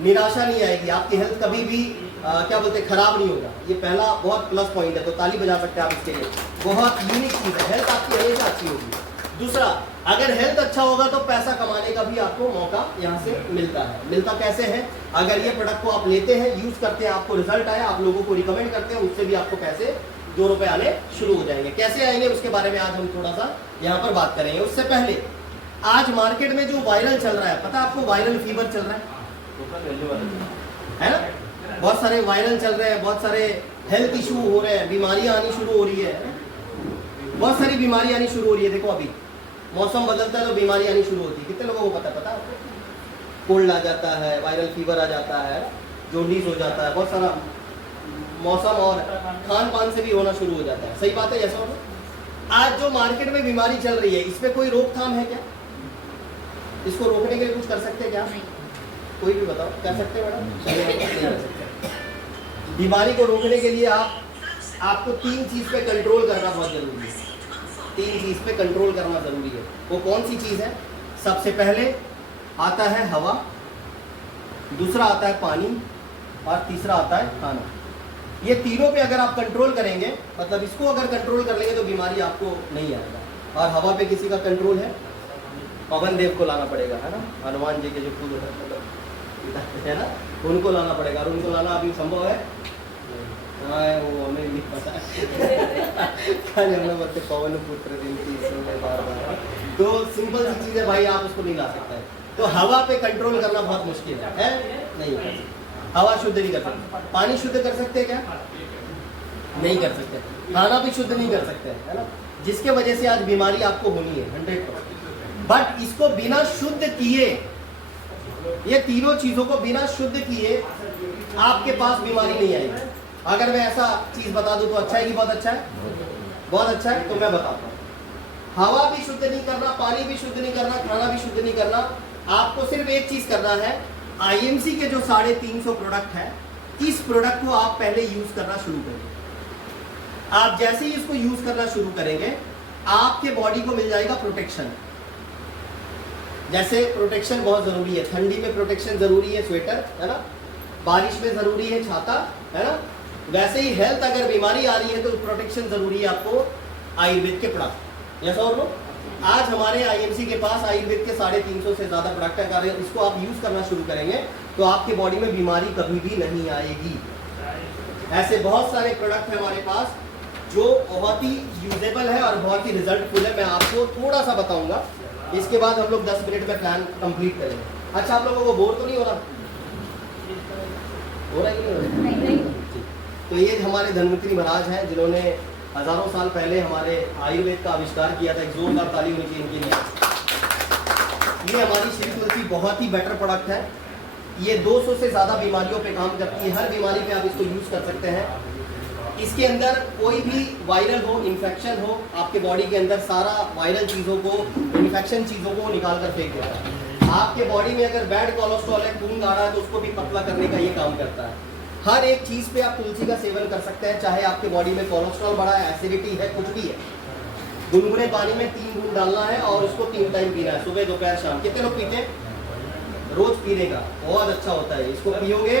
निराशा नहीं आएगी, आपकी हेल्थ कभी भी क्या बोलते हैं खराब नहीं होगा। ये पहला बहुत प्लस पॉइंट है, तो ताली बजा सकते हैं आप इसके लिए। बहुत यूनिक चीज़ है, हेल्थ आपकी हमेशा अच्छी होगी। दूसरा, अगर हेल्थ अच्छा होगा तो पैसा कमाने का भी आपको मौका यहाँ से मिलता है। मिलता कैसे है? अगर ये प्रोडक्ट को आप लेते हैं, यूज करते हैं, आपको रिजल्ट आया, आप लोगों को रिकमेंड करते हैं, उससे भी आपको पैसे 2 रुपए आने शुरू हो जाएंगे। कैसे आएंगे उसके बारे में आज हम थोड़ा सा यहाँ पर बात करेंगे। उससे पहले आज मार्केट में जो वायरल चल रहा है, पता है आपको? वायरल फीवर चल रहा है ना? बहुत सारे वायरल चल रहे हैं, बहुत सारे हेल्थ इशू हो रहे हैं, बीमारियां आनी शुरू हो रही है, बहुत सारी बीमारी आनी शुरू हो रही है। देखो अभी मौसम बदलता है तो बीमारी आनी शुरू होती है। कितने लोगों को पता है आपको? कोल्ड आ जाता है, वायरल फीवर आ जाता है, जॉन्डिस हो जाता है, बहुत सारा मौसम और खान पान से भी होना शुरू हो जाता है। सही बात है? ऐसा होगा। आज जो मार्केट में बीमारी चल रही है, इसमें कोई रोकथाम है क्या? इसको रोकने के लिए कुछ कर सकते हैं क्या? कोई भी बताओ, कर सकते हैं मैडम? बीमारी को रोकने के लिए आपको 3 चीज पे कंट्रोल करना बहुत जरूरी है। 3 चीज पे कंट्रोल करना जरूरी है। वो कौन सी चीज है? सबसे पहले आता है हवा, दूसरा आता है पानी और तीसरा आता है खाना। ये तीनों पे अगर आप कंट्रोल करेंगे, मतलब इसको अगर कंट्रोल कर लेंगे तो बीमारी आपको नहीं आएगा। और हवा पे किसी का कंट्रोल है? पवन देव को लाना पड़ेगा, है ना? हनुमान जी के जो खुद है ना, उनको लाना पड़ेगा। और उनको लाना अभी संभव है? वो हमें नहीं पता हमें बोलते पवन पुत्र दिन की बार। तो सिंपल सी चीज़ है भाई, आप उसको नहीं ला सकते। तो हवा पे कंट्रोल करना बहुत मुश्किल है? नहीं कर सकते। हवा शुद्ध नहीं कर सकते। पानी शुद्ध कर सकते हैं क्या? नहीं कर सकते। खाना भी शुद्ध नहीं कर सकते, है ना? जिसके वजह से आज बीमारी आपको होनी है 100%। बट इसको बिना शुद्ध किए, ये तीनों चीजों को बिना शुद्ध किए आपके पास बीमारी नहीं आएगी। अगर मैं ऐसा चीज बता दूं तो अच्छा है कि बहुत अच्छा है? बहुत अच्छा है। तो मैं बताता हूँ, हवा भी शुद्ध नहीं करना, पानी भी शुद्ध नहीं करना, खाना भी शुद्ध नहीं करना। आपको सिर्फ एक चीज करना है। IMC के जो 350 प्रोडक्ट है, इस प्रोडक्ट को आप पहले यूज करना शुरू करेंगे। आप जैसे ही इसको यूज करना शुरू करेंगे, आपके बॉडी को मिल जाएगा प्रोटेक्शन। जैसे प्रोटेक्शन बहुत जरूरी है, ठंडी में प्रोटेक्शन जरूरी है, स्वेटर, है ना? बारिश में जरूरी है छाता, है ना? वैसे ही हेल्थ अगर बीमारी आ रही है तो प्रोटेक्शन जरूरी है आपको आयुर्वेद के प्रोडक्ट। ऐसा और लो, आज हमारे IMC के पास आयुर्वेद के 350 से ज्यादा प्रोडक्ट है। अगर इसको आप यूज करना शुरू करेंगे तो आपके बॉडी में बीमारी कभी भी नहीं आएगी। ऐसे बहुत सारे प्रोडक्ट है हमारे पास जो बहुत ही यूजेबल है और बहुत ही रिजल्टफुल है। मैं आपको थोड़ा सा बताऊंगा, इसके बाद हम लोग 10 मिनट में प्लान कंप्लीट करेंगे। अच्छा, आप लोगों को बोर तो नहीं हो रहा? हो रहा है कि नहीं हो रहा? तो ये हमारे धन्वंतरी महाराज हैं, जिन्होंने हजारों साल पहले हमारे आयुर्वेद का आविष्कार किया था। एक जोरदार ताली होनी चाहिए इनके लिए। ये हमारी श्री तुलसी बहुत ही बेटर प्रोडक्ट है। ये 200 से ज़्यादा बीमारियों पे काम करती है। हर बीमारी पे आप इसको यूज़ कर सकते हैं। इसके अंदर कोई भी वायरल हो, इन्फेक्शन हो, आपके बॉडी के अंदर सारा वायरल चीज़ों को, इन्फेक्शन चीज़ों को निकाल कर फेंक देता है। आपके बॉडी में अगर बैड कोलेस्ट्रॉल है, खून गाढ़ा है, तो उसको भी पतला करने का ये काम करता है। हर एक चीज़ पे आप तुलसी का सेवन कर सकते हैं, चाहे आपके बॉडी में कोलेस्ट्रॉल बढ़ा है, एसिडिटी है, कुछ भी है। गुनगुने पानी में 3 बूंद डालना है और उसको 3 टाइम पीना है, सुबह दोपहर शाम। कितने लोग पीते हैं? रोज पीने का बहुत अच्छा होता है। इसको पियोगे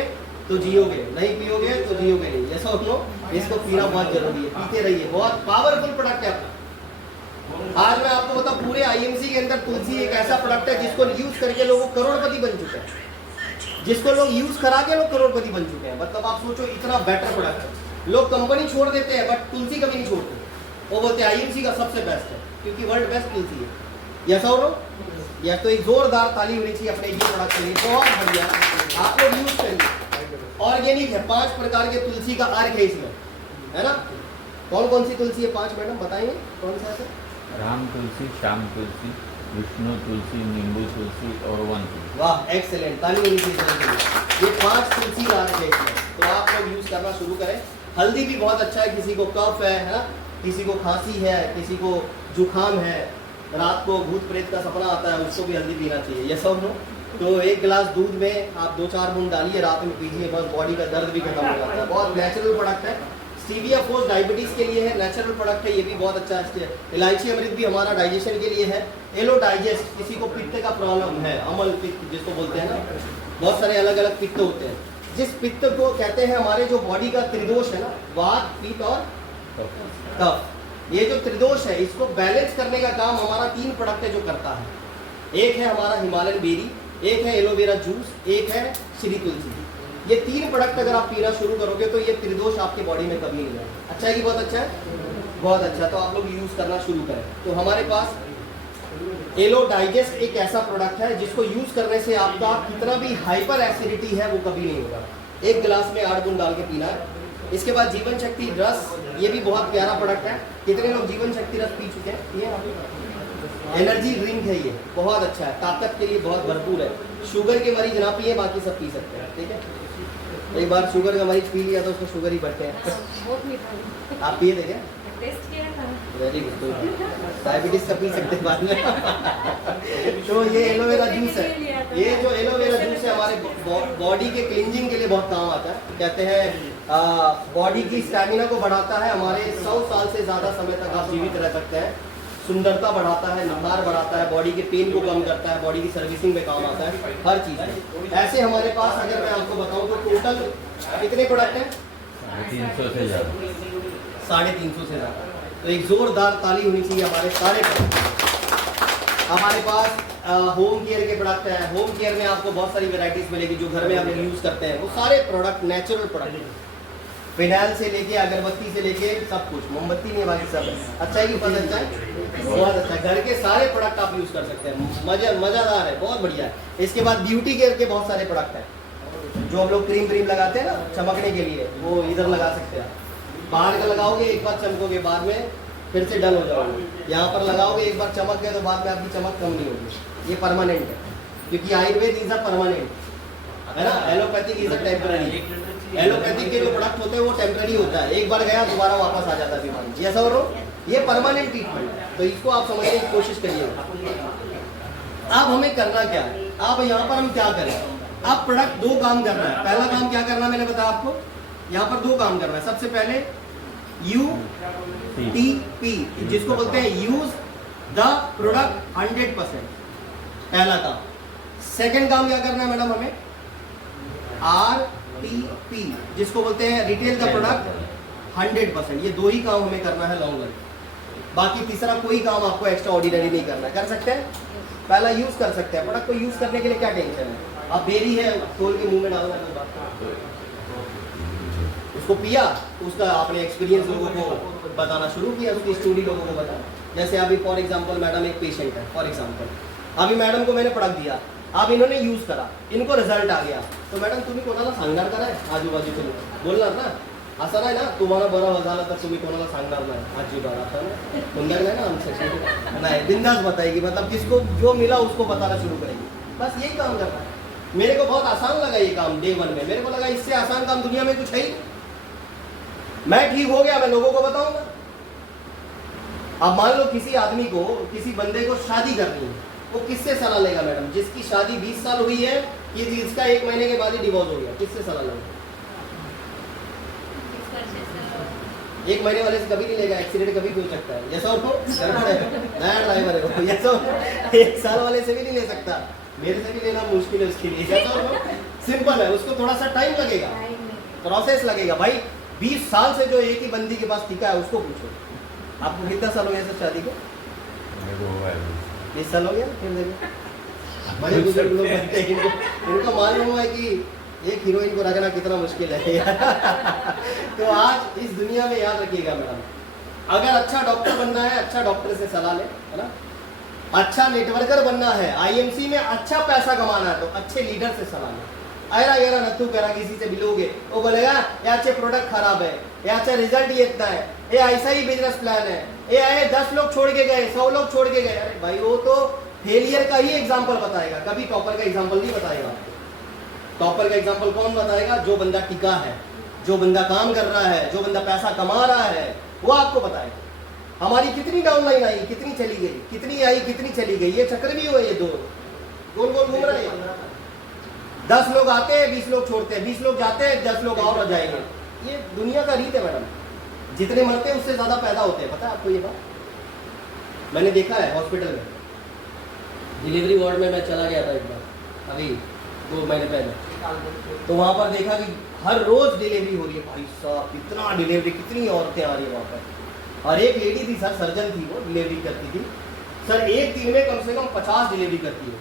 तो जियोगे, नहीं पियोगे तो जियोगे नहीं। ऐसा हो, इसको पीना बहुत जरूरी है, पीते रहिए। बहुत पावरफुल प्रोडक्ट है आपका। आज मैं आपको बताऊं, पूरे IMC के अंदर तुलसी एक ऐसा प्रोडक्ट है जिसको यूज करके लोग करोड़पति बन चुके हैं। जिसको लोग यूज करा के लोग करोड़पति बन चुके हैं। मतलब आप सोचो, इतना बेटर प्रोडक्ट है। लोग कंपनी छोड़ देते हैं बट तुलसी कभी नहीं छोड़ते। वो बोलते हैं आईएमसी का सबसे बेस्ट है क्योंकि वर्ल्ड बेस्ट तुलसी है। यस और नो? या तो एक जोरदार ताली होनी चाहिए अपने ये प्रोडक्ट के लिए। बहुत बढ़िया, आप लोग यूज करिए। ऑर्गेनिक है, 5 प्रकार के तुलसी का अर्क है इसमें, है ना? कौन कौन सी तुलसी है 5 मैडम बताएंगे कौन सा है? राम तुलसी, श्याम तुलसी, विष्णु तुलसी, नींबू तुलसी और वन तुलसी। वाह एक्सेलेंट, ताली होनी चाहिए। ये 5 तुलसी का अर्क है इसमें, तो आप लोग यूज करना शुरू करें। हल्दी भी बहुत अच्छा है, किसी को कफ है ना, किसी को खांसी है, किसी को जुकाम है, रात को भूत प्रेत का सपना आता है, उसको भी हल्दी पीना चाहिए। ये सब नो, तो 1 गिलास दूध में आप 2-4 बूंद डालिए, रात में पीजिए, बस बॉडी का दर्द भी खत्म हो जाता है। बहुत नेचुरल प्रोडक्ट है। स्टीविया फोर्स डायबिटीज के लिए है, नेचुरल प्रोडक्ट है, ये भी बहुत अच्छा है। इलायची अमृत भी हमारा डाइजेशन के लिए है। एलो डाइजेस्ट, किसी को पित्त का प्रॉब्लम है, अमल पित्त जिसको बोलते हैं ना, बहुत सारे अलग अलग पित्त होते हैं। जिस पित्त को कहते हैं हमारे जो बॉडी का त्रिदोष है ना, वात, पित्त और कफ, ये जो त्रिदोष है इसको बैलेंस करने का काम हमारा 3 प्रोडक्ट है जो करता है। एक है हमारा हिमालयन बेरी, एक है एलोवेरा जूस, एक है श्री तुलसी। ये 3 प्रोडक्ट अगर आप पीना शुरू करोगे तो ये त्रिदोष आपके बॉडी में कभी नहीं आएगा। अच्छा है कि बहुत अच्छा है? बहुत अच्छा, तो आप लोग यूज करना शुरू करें। तो हमारे पास एलो डाइजेस्ट एक ऐसा प्रोडक्ट है जिसको यूज करने से आपका कितना भी हाइपर एसिडिटी है वो कभी नहीं होगा। 1 गिलास में 8 बूंद डाल के पीना है। इसके बाद जीवन शक्ति रस, ये भी बहुत प्यारा प्रोडक्ट है। कितने लोग जीवन शक्ति रस पी चुके हैं? ये एनर्जी ड्रिंक है, ये बहुत अच्छा है, ताकत के लिए बहुत भरपूर है। शुगर के मरीज ना पिए, बाकी सब पी सकते हैं, ठीक है? एक बार शुगर का मरीज पी लिया तो उसको शुगर ही बढ़ते हैं। बहुत मीठा है। आप पिए थे क्या? टेस्ट किया था। वेरी गुड, डायबिटीज का पी सकते हैं बाद में। तो ये एलोवेरा जूस है, ये जो एलोवेरा जूस है हमारे बॉडी के क्लींजिंग के लिए बहुत काम आता है। कहते हैं बॉडी की स्टैमिना को बढ़ाता है, हमारे 100 साल से ज़्यादा समय तक आप जीवित रह सकते हैं। सुंदरता बढ़ाता है, निखार बढ़ाता है, बॉडी के पेन को कम करता है, बॉडी की सर्विसिंग में काम आता है, हर चीज़ है। ऐसे हमारे पास अगर मैं आपको बताऊं तो टोटल कितने प्रोडक्ट हैं? 350 से ज़्यादा। 350 से ज़्यादा। तो एक जोरदार ताली होनी चाहिए हमारे सारे प्रोडक्ट। हमारे पास होम केयर के प्रोडक्ट है। होम केयर में आपको बहुत सारी वेराइटीज मिलेगी जो घर में आप यूज़ करते हैं। वो सारे प्रोडक्ट नेचुरल प्रोडक्ट, फिनाइल से लेके अगरबत्ती से लेके सब कुछ, मोमबत्ती नहीं बाकी सब है। अच्छा है कि बहुत अच्छा है? बहुत अच्छा। घर के सारे प्रोडक्ट आप यूज़ कर सकते हैं, मज़ेदार है, बहुत बढ़िया है। इसके बाद ब्यूटी केयर के बहुत सारे प्रोडक्ट हैं जो हम लोग क्रीम लगाते हैं ना चमकने के लिए, वो इधर लगा सकते हैं। बाहर का लगाओगे, एक बार चमकोगे, बाद में फिर से डल हो जाओगे। यहाँ पर लगाओगे, एक बार चमक गए तो बाद में आपकी चमक कम नहीं होगी। ये परमानेंट है, क्योंकि आयुर्वेद इज अ परमानेंट, है ना। Allopathic is a temporary. Allopathic के जो प्रोडक्ट होते हैं वो टेम्पररी होता है, एक बार गया दोबारा वापस आ जाता है बीमारी। ऐसा हो, ये परमानेंट ट्रीटमेंट है, तो इसको आप समझने की कोशिश करिएगा। अब हमें करना क्या है? अब यहाँ पर हम क्या करें? अब प्रोडक्ट 2 काम करना है। पहला काम क्या करना है मैंने बताया आपको, यहाँ पर 2 काम करना है। सबसे पहले UTP, जिसको बोलते हैं यूज द प्रोडक्ट 100%, पहला काम। सेकंड काम क्या करना है मैडम हमें? RTP, जिसको बोलते हैं रिटेल द प्रोडक्ट 100%। ये 2 ही काम हमें करना है लॉन्ग रन। बाकी तीसरा कोई काम आपको एक्स्ट्रा ऑर्डिनरी नहीं करना है। कर सकते हैं? पहला यूज कर सकते हैं। प्रोडक्ट को यूज करने के लिए क्या टेंशन है? अब बेरी है, खोल के मुंह में डालना है, उसको पिया, उसका आपने एक्सपीरियंस लोगों को बताना शुरू किया, उसकी स्टोरी लोगों को बताना। जैसे अभी फॉर एग्जांपल मैडम एक पेशेंट है, फॉर एग्जांपल अभी मैडम को मैंने प्रोडक्ट दिया, अब इन्होंने यूज करा, इनको रिजल्ट आ गया, तो मॅडम तुम्ही कोणाला सांगणार का नाही? आजूबाजूचे लोक बोलणार ना, असं नाही ना तुम्हाला बरं झालं तर तुम्ही कोणाला सांगणार नाही, अजिबात असं म्हणणार नाही ना आमच्याशी, नहीं बिंदास बताएगी, मतलब किसको जो मिला उसको बताना शुरू करेगी, बस यही काम करना है। मेरे को बहुत आसान लगा ये काम डे 1 में, मेरे को लगा इससे आसान काम दुनिया में कुछ है ही। मैं ठीक हो गया, मैं लोगों को बताऊंगा। अब मान लो किसी आदमी को, किसी बंदे को शादी करनी है, वो किससे सलाह लेगा मैडम? जिसकी शादी 20 साल हुई है, ये जिसका 1 महीने के बाद ही डिवोर्स हो गया, किससे सलाह लेगा? 1 महीने वाले से कभी नहीं लेगा, एक्सीडेंट कभी भी हो सकता है, जैसा हो नया ड्राइवर है वो, जैसा 1 साल वाले से भी नहीं ले सकता, मेरे से भी लेना मुश्किल है उसके लिए, जैसा हो सिंपल है, उसको थोड़ा सा टाइम लगेगा, प्रोसेस लगेगा। भाई 20 साल से जो एक ही बंदी के पास टिका है उसको पूछो, आपको कितना साल हो गया सर शादी को? 20 साल हो गया। फिर देखो बड़े बुजुर्ग लोग बनते हैं, इनको मालूम है कि एक हीरोइन को रखना कितना मुश्किल है। तो आज इस दुनिया में याद रखिएगा मैडम, अगर अच्छा डॉक्टर बनना है, अच्छा डॉक्टर से सलाह ले, है ना। अच्छा नेटवर्कर बनना है, आईएमसी में अच्छा पैसा कमाना है, तो अच्छे लीडर से सलाह ले। अरा यार नथु करा किसी से मिलोगे, वो बोलेगा ये अच्छे प्रोडक्ट खराब है, ये अच्छा रिजल्ट ये इतना है, ये ऐसा ही बिजनेस प्लान है, ये आए 10 लोग छोड़ के गए, 100 लोग छोड़ के गए। अरे भाई वो तो फेलियर का ही एग्जाम्पल बताएगा, कभी टॉपर का एग्जाम्पल नहीं बताएगा आपको। टॉपर का एग्जाम्पल कौन बताएगा? जो बंदा टिका है, जो बंदा काम कर रहा है, जो बंदा पैसा कमा रहा है, वो आपको बताएगा। हमारी कितनी डाउनलाइन आई, कितनी चली गई, कितनी आई, कितनी चली गई, ये चक्र भी हुआ, ये दो गोल गोल घूम रहे हैं। 10 लोग आते हैं, 20 लोग छोड़ते हैं, 20 लोग जाते हैं, 10 लोग और जाएंगे। ये दुनिया का रीत है मैडम। जितने मरते हैं उससे ज्यादा पैदा होते हैं, पता है आपको ये बात? मैंने देखा है हॉस्पिटल में, डिलीवरी वार्ड में मैं चला गया था एक बार, अभी 2 महीने पहले, तो वहां पर देखा कि हर रोज डिलीवरी हो रही है। भाई साहब कितना डिलीवरी, कितनी औरतें आ रही है वहां पर। और एक लेडी थी सर, सर्जन थी, वो डिलीवरी करती थी सर, एक दिन में कम से कम 50 डिलीवरी करती है।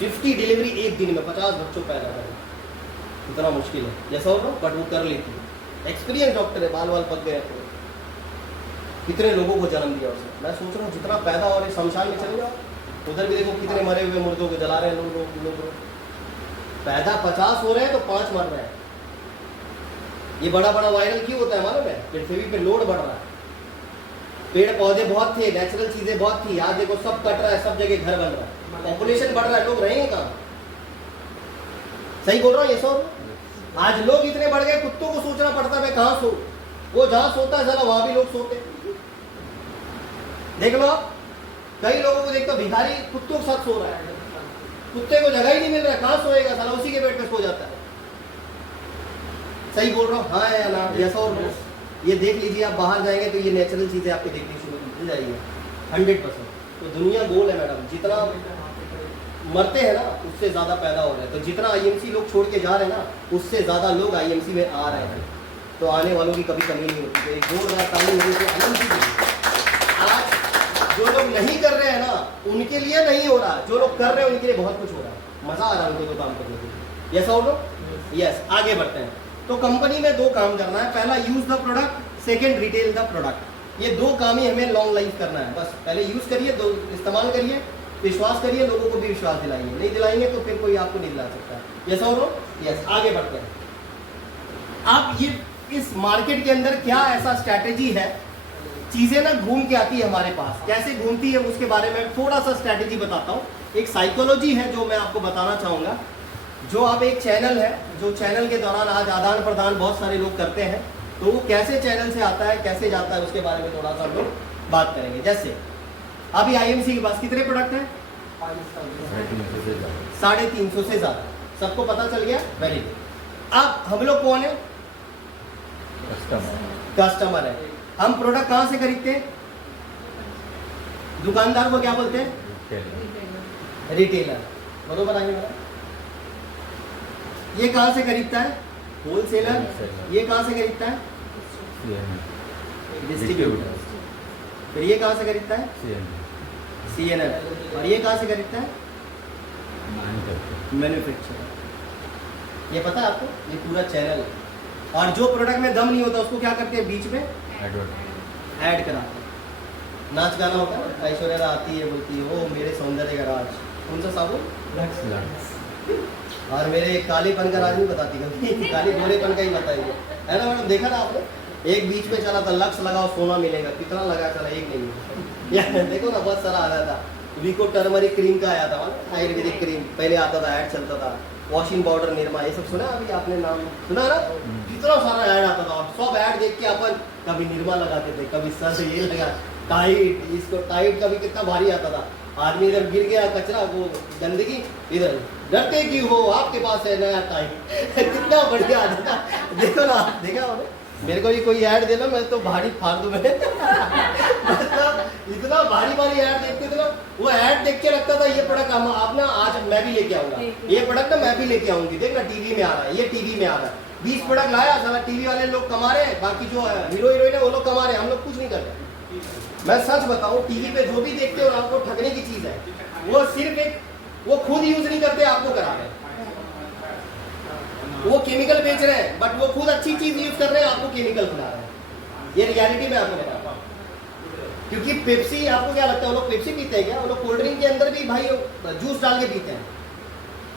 50 डिलीवरी एक दिन में, 50 बच्चों पैदा करना इतना मुश्किल है, जैसा हो बट वो कर लेती है। एक्सपीरियंस डॉक्टर है, बाल पक गए तो कितने लोगों को जन्म दिया उसने। मैं सोच रहा हूँ जितना पैदा हो रहे शमशान में चले जाओ, उधर भी देखो कितने मरे हुए मुर्दों को जला रहे हैं लोग। पैदा 50 हो रहे हैं तो 5 मर रहे हैं। ये बड़ा बड़ा वायरल क्यों होता है मालूम है? पृथ्वी पे लोड बढ़ रहा है, पेड़ पौधे बहुत थे, नेचुरल चीजें बहुत थी, आज देखो सब कट रहा है, सब जगह घर बन रहा है, पॉपुलेशन बढ़ रहा है, लोग रहेंगे कहाँ? सही बोल रहा हूँ ये सब? आज लोग इतने बढ़ गए, कुत्तों को सोचना पड़ता है कहाँ सो, वो जहाँ सोता है जरा वहां भी लोग सोते। देख लो आप, कई लोगों को देखते हो भिखारी कुत्तों के साथ सो रहा है, कुत्ते को जगह ही नहीं मिल रहा है, कहाँ सोएगा साला, उसी के बेड पे सो जाता है। सही बोल रहा हूँ? हाँ या ना? ऐसा और ये देख लीजिए, आप बाहर जाएंगे तो ये नेचुरल चीजें आपको देखनी शुरू हो जाएगी 100%। तो दुनिया गोल है मैडम, जितना मरते हैं ना उससे ज्यादा पैदा हो रहे हैं। तो जितना आईएमसी लोग छोड़ के जा रहे हैं ना, उससे ज्यादा लोग आईएमसी में आ रहे हैं। तो आने वालों की कभी कमी नहीं होती। तो एक जोरदार ताली होगी तो आनंद। आज जो लोग नहीं कर रहे हैं ना, उनके लिए नहीं हो रहा, जो लोग कर रहे हैं उनके लिए बहुत कुछ हो रहा है, मजा आ रहा है उनको तो काम करने के लिए। यस और यस, आगे बढ़ते हैं। तो कंपनी में 2 काम करना है, पहला use the product, second retail the product. ये 2 काम ही हमें लॉन्ग लाइफ करना है। बस पहले यूज करिए, इस्तेमाल करिए, विश्वास करिए, लोगों को भी विश्वास दिलाइए। नहीं दिलाएंगे तो फिर कोई आपको नहीं दिला सकता। यस और यस, आगे बढ़ते हैं। आप ये इस मार्केट के अंदर क्या ऐसा स्ट्रैटेजी है, चीजें ना घूम के आती है हमारे पास, कैसे घूमती है उसके बारे में थोड़ा सा स्ट्रैटेजी बताता हूँ। एक साइकोलॉजी है जो मैं आपको बताना चाहूंगा। जो आप एक चैनल है, जो चैनल के दौरान आज आदान प्रदान बहुत सारे लोग करते हैं, तो वो कैसे चैनल से आता है, कैसे जाता है, उसके बारे में थोड़ा सा हम लोग बात करेंगे। जैसे अभी आईएमसी के पास कितने प्रोडक्ट हैं? 350 से ज्यादा। सबको पता चल गया? Very good. अब हम लोग कौन है? कस्टमर है। हम प्रोडक्ट कहाँ से खरीदते हैं? दुकानदार को क्या बोलते हैं? रिटेलर। बरोबर आगे मेरा। ये कहाँ से खरीदता है? होलसेलर। ये कहाँ से खरीदता है? डिस्ट्रीब्यूटर। फिर ये कहाँ से खरीदता है? सीएनएफ। और ये कहाँ से खरीदता है? मैन्युफैक्चरर। ये पता है आपको? ये पूरा चैनल है। और जो प्रोडक्ट में दम नहीं होता उसको क्या करते हैं? बीच में ऐड कराते हैं। नाच गाना होता है, ऐश्वर्या आती है, बोलती है ओ मेरे सौंदर्य का राज, कौन सा साबुन? और मेरे कालीपन का राज नहीं बताती कभी, काली गोरेपन का ही बताइए, है ना मैडम? देखा ना आपने? एक बीच में चला था, लक्ष्य लगाओ सोना मिलेगा, कितना लगा चला, एक नहीं या देखो ना, बहुत सारा आ रहा था। वीको टर्मरिक क्रीम का आया था, आयुर्वेदिक क्रीम पहले आता था, ऐड चलता था। वॉशिंग पाउडर निरमा, ये सब सुना अभी आपने नाम सुना ना? कितना सारा ऐड आता था, और सब ऐड देख के अपन कभी निरमा लगाते थे, कभी सर ये लगा टाइट, इसको टाइट, कभी कितना भारी आता था। आदमी इधर गिर गया कचरा, वो गंदगी इधर, डरते क्यों हो, आपके पास है नया टाइट कितना बढ़िया आता था। देखो ना, देखा आपने? मेरे को भी कोई ऐड देना, मैं तो भारी फाड़ दूं मैं मतलब इतना भारी भारी ऐड देखते थे ना, वो ऐड देख के लगता था ये प्रोडक्ट आप ना आज मैं भी लेके आऊंगा, ये प्रोडक्ट ना मैं भी लेके आऊंगी। देख ना टीवी में आ रहा है, ये टीवी में आ रहा है, 20 प्रोडक्ट लाया साला, टीवी वाले लोग कमा रहे हैं, बाकी जो हीरो हीरोइन है वो लोग कमा रहे हैं, हम लोग कुछ नहीं कर रहे। मैं सच बताऊं, टीवी पे जो भी देखते हो आपको ठगने की चीज है, वो सिर्फ एक, वो खुद यूज नहीं करते, आपको करा रहे हैं। वो केमिकल बेच रहे हैं, बट वो खुद अच्छी चीज यूज कर रहे हैं, आपको केमिकल खिला रहे हैं। ये रियलिटी में आपको बताता हूँ। क्योंकि पेप्सी, आपको क्या लगता है वो लोग पेप्सी पीते हैं क्या? वो लोग कोल्ड ड्रिंक के अंदर भी भाई जूस डाल के पीते हैं।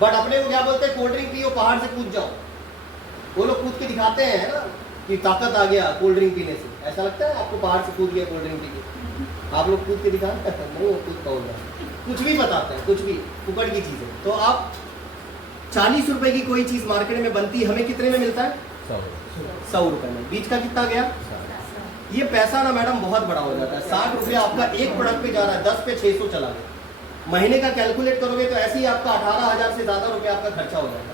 बट अपने को क्या बोलते हैं, कोल्ड ड्रिंक पियो पहाड़ से कूद जाओ। वो लोग कूद के दिखाते हैं ना कि ताकत आ गया कोल्ड ड्रिंक पीने से। ऐसा लगता है आपको पहाड़ से कूद गया कोल्ड ड्रिंक पी के? आप लोग कूद के दिखाते हैं? नहीं, वो कूद पाओगे। कुछ भी बताते हैं, कुछ भी फुकड़ की चीज़ है। तो आप 40 रुपए की कोई चीज़ मार्केट में बनती है, हमें कितने में मिलता है? 100 रुपए में। बीच का कितना गया? ये पैसा ना मैडम बहुत बड़ा हो जाता है। 60 रुपये आपका एक प्रोडक्ट पे जा रहा है, 10 पे 600 चला गया। महीने का कैलकुलेट करोगे तो ऐसे ही आपका 18,000 से ज़्यादा रुपये आपका खर्चा हो जाएगा।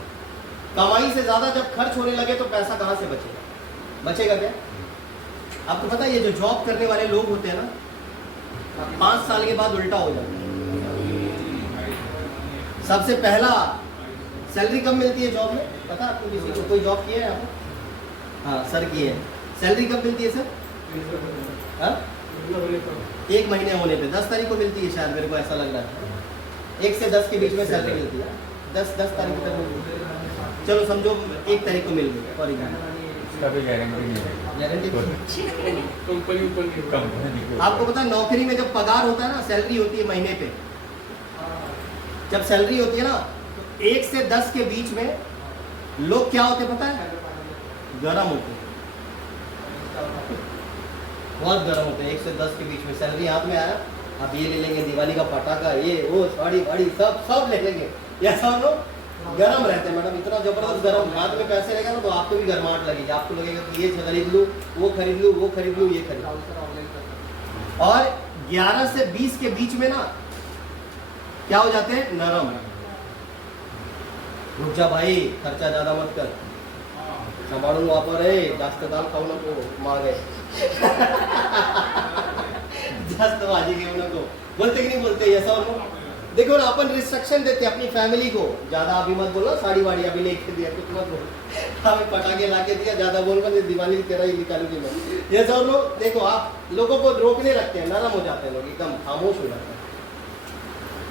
कमाई से ज़्यादा जब खर्च होने लगे तो पैसा कहाँ से बचेगा? बचेगा क्या? आपको पता है ये जो जॉब करने वाले लोग होते हैं ना, 5 साल के बाद उल्टा हो जाता है। सबसे पहला सैलरी कब मिलती है जॉब में? पता है आपको? किसी को कोई जॉब किया है आपको? हाँ सर किए है। सैलरी कब मिलती है सर? हाँ? 1 महीने होने पे 10 तारीख को मिलती है शायद, मेरे को ऐसा लग रहा है। 1 से 10 के बीच में सैलरी मिलती है। 10 तारीख तक मिलती है। चलो समझो 1 तारीख को मिल गई फॉर एग्जाम्पल। इसका भी गारंटी नहीं है। गारंटी कंपनी आपको पता है नौकरी में जब पगार होता है ना, सैलरी होती है महीने पे। जब सैलरी होती है ना तो 1 से 10 के बीच में लोग क्या होते पता है? गर्म होते हैं, बहुत गर्म होते हैं। 1 से 10 के बीच में सैलरी हाथ में आया, आप ये ले लेंगे दिवाली का पटाखा, ये वो साड़ी वाड़ी सब ले लेंगे। या सब लोग गर्म रहते हैं मैडम, इतना जबरदस्त गर्म। हाथ में पैसे रहेगा ना तो आपको भी गर्माहट लगेगी। आपको लगेगा कि ये खरीद लूँ, वो खरीद लूँ, वो खरीद लूँ, ये खरीद लूँ। और 11 से 20 के बीच में ना क्या हो जाते हैं? नरम। रुक जा भाई, खर्चा ज्यादा मत कर, सांभाळून वापर है, जास्त दाल खाऊ नको, महाग है। जास्त भाजी घेऊ नको, बोलते कि नहीं बोलते? ऐसा और देखो ना, अपन रिस्ट्रिक्शन देते हैं अपनी फैमिली को। ज्यादा अभी मत बोलो, साड़ी वाड़ी अभी लेके दिया, कुछ मत बोलो, हमें पटाखे ला के दिया, ज्यादा बोल कर दिवाली तेरा ही निकालूंगी मैं। ये सब लोग देखो, आप लोगों को रोकने लगते हैं, नरम हो जाते हैं लोग, एकदम खामोश हो जाते हैं।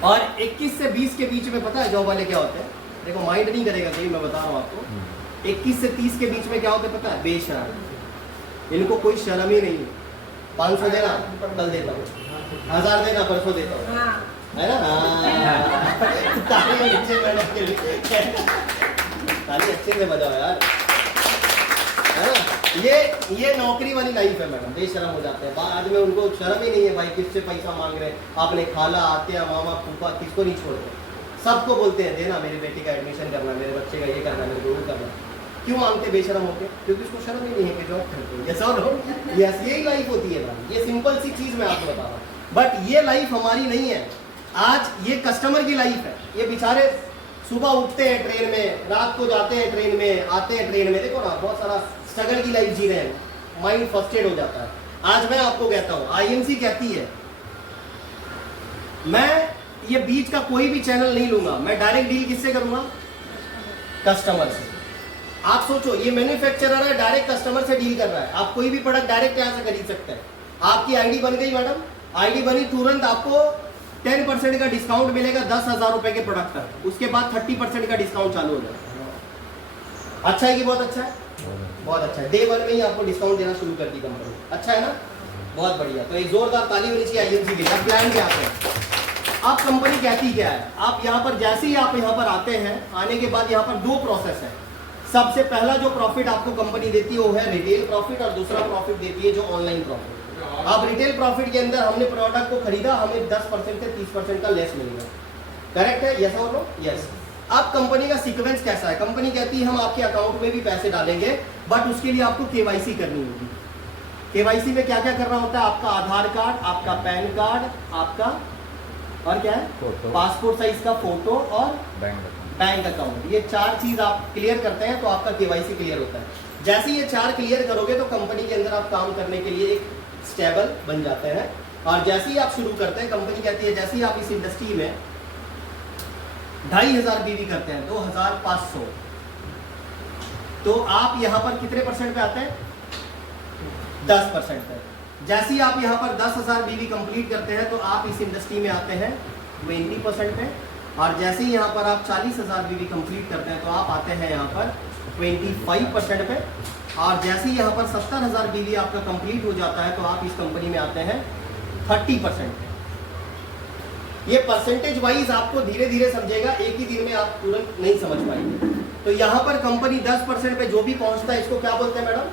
और 21 से 20 के बीच में पता है जॉब वाले क्या होते हैं? देखो माइंड नहीं करेगा कहीं, मैं बता रहा हूँ आपको। 21 से 30 के बीच में क्या होते पता है? बेशर्म। इनको कोई शर्म ही नहीं है। 500 देना, कल देता हूँ। 1000 देना, परसों देता हूँ, है ना? ताली अच्छे मैडम के लिए, ताली अच्छे से बजाओ यार, है ना? ये नौकरी वाली लाइफ है मैडम। बेशर्म हो जाते हैं बाद में, उनको शर्म ही नहीं है भाई, किससे पैसा मांग रहे हैं? आपने खाला, आत्या, मामा, फूफा, किसको नहीं छोड़ते? सबको बोलते हैं देना, मेरी बेटी का एडमिशन करना, मेरे बच्चे का ये करना, मेरे को वो करना। क्यों मांगते बेशरम होके? क्योंकि उसको शर्म ही नहीं है कि जॉब करते हैं। यस, यही लाइफ होती है मैडम। ये सिंपल सी चीज मैं आपको बता रहा हूँ, बट ये लाइफ हमारी नहीं है। आज ये कस्टमर की लाइफ है। ये बेचारे सुबह उठते हैं ट्रेन में, रात को जाते हैं ट्रेन में, आते हैं ट्रेन में। देखो ना, बहुत सारा स्ट्रगल की लाइफ जी रहे हैं, माइंड फ्रस्ट्रेट हो जाता है। आज मैं आपको कहता हूँ, आईएमसी कहती है मैं ये बीच का कोई भी चैनल नहीं लूंगा, मैं डायरेक्ट डील किससे करूंगा? कस्टमर से। आप सोचो, ये मैन्युफैक्चरर है, डायरेक्ट कस्टमर से डील कर रहा है। आप कोई भी प्रोडक्ट डायरेक्ट यहाँ से खरीद सकते हैं। आपकी आईडी बन गई मैडम, आईडी बनी, तुरंत आपको 10% का डिस्काउंट मिलेगा 10,000 रुपए के प्रोडक्ट पर। उसके बाद 30% का डिस्काउंट चालू हो जाएगा। अच्छा है कि बहुत अच्छा है? बहुत अच्छा है। डे 1 में ही आपको डिस्काउंट देना शुरू कर दी कंपनी। अच्छा है ना? बहुत बढ़िया। तो एक जोरदार ताली होनी चाहिए आईएमसी के लिए। अब प्लान क्या है? आप कंपनी कहती क्या है? आप यहाँ पर जैसे ही आप यहाँ पर आते हैं, आने के बाद यहाँ पर 2 प्रोसेस है। सबसे पहला जो प्रॉफिट आपको कंपनी देती है वो है रिटेल प्रॉफिट, और दूसरा प्रॉफिट देती है जो ऑनलाइन प्रॉफिट। अब रिटेल प्रॉफिट के अंदर हमने प्रोडक्ट को खरीदा, हमें 10% से 30% का लेस मिलेगा। करेक्ट है? यस और नो? यस। अब कंपनी का सीक्वेंस कैसा है? कंपनी कहती है हम आपके अकाउंट में भी पैसे डालेंगे, बट उसके लिए आपको केवाईसी करनी होगी। केवाईसी में क्या क्या करना होता है? आपका आधार कार्ड, आपका पैन कार्ड, आपका और क्या है? पासपोर्ट साइज का फोटो और बैंक अकाउंट। ये 4 चीज आप क्लियर करते हैं तो आपका केवाईसी क्लियर होता है। जैसे ये 4 क्लियर करोगे तो कंपनी के अंदर आप काम करने के लिए एक स्टेबल बन जाते हैं। और जैसे ही आप शुरू करते हैं, कंपनी कहती है जैसे ही आप इस इंडस्ट्री में 2,500 बीवी करते हैं, 2,500, तो आप यहाँ पर कितने % पे आते हैं? 10% पे। जैसे ही आप यहाँ पर 10,000 बीवी कंप्लीट करते हैं तो आप इस इंडस्ट्री में आते हैं 20% पे। और जैसे ही यहाँ पर आप 40,000 बीवी कंप्लीट करते हैं तो आप आते हैं यहाँ पर 25% पे। और जैसे ही यहाँ पर 70,000 बीवी आपका कंप्लीट हो जाता है तो आप इस कंपनी में आते हैं 30% पे। ये परसेंटेज वाइज आपको धीरे धीरे समझेगा, एक ही दिन में आप तुरंत नहीं समझ पाएंगे। तो यहाँ पर कंपनी 10% पे जो भी पहुंचता है इसको क्या बोलते हैं मैडम?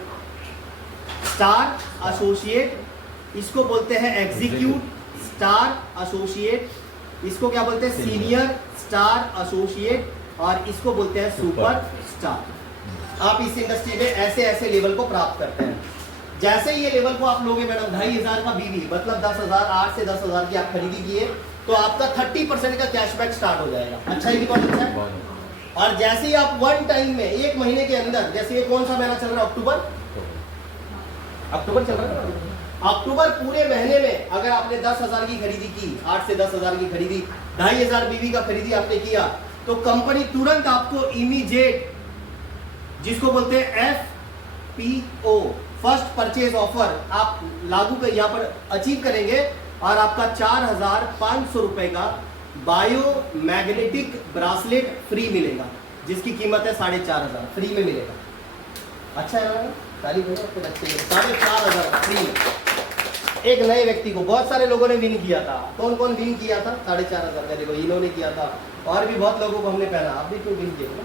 Star associate. इसको बोलते हैं एग्जीक्यूट स्टार एसोसिएट। इसको क्या बोलते हैं? Senior star associate. और इसको बोलते हैं सुपर स्टार। आप इस इंडस्ट्री में ऐसे ऐसे लेवल को प्राप्त करते हैं। जैसे ही ये लेवल को आप लोगे मैडम 2,500 का बीवी मतलब 10,000, 8 से 10,000 की आप खरीदी किए तो आपका 30% का कैशबैक स्टार्ट हो जाएगा। अच्छा ही बहुत अच्छा है। और जैसे ही आप वन टाइम में एक महीने के अंदर, जैसे ये कौन सा महीना चल रहा है? अक्टूबर चल रहा है। अक्टूबर पूरे महीने में अगर आपने 10,000 की खरीदी की, 8 से 10,000 की खरीदी, 2,500 बीवी का खरीदी आपने किया तो कंपनी तुरंत आपको इमीडिएट, जिसको बोलते हैं FPO फर्स्ट परचेज ऑफर, आप लागू कर यहाँ पर अचीव करेंगे और आपका 4,500 रुपए का बायोमैग्नेटिक ब्रासलेट फ्री मिलेगा, जिसकी कीमत है 4,500 फ्री में मिलेगा। अच्छा है ना? ताली बजाओ आपके बच्चे के लिए। 4,500 फ्री में एक नए व्यक्ति को। बहुत सारे लोगों ने विन किया था। कौन कौन विन किया था? 4,500 का। देखो इन्होंने किया था और भी बहुत लोगों को हमने पहना। आप भी तो विन किए ना।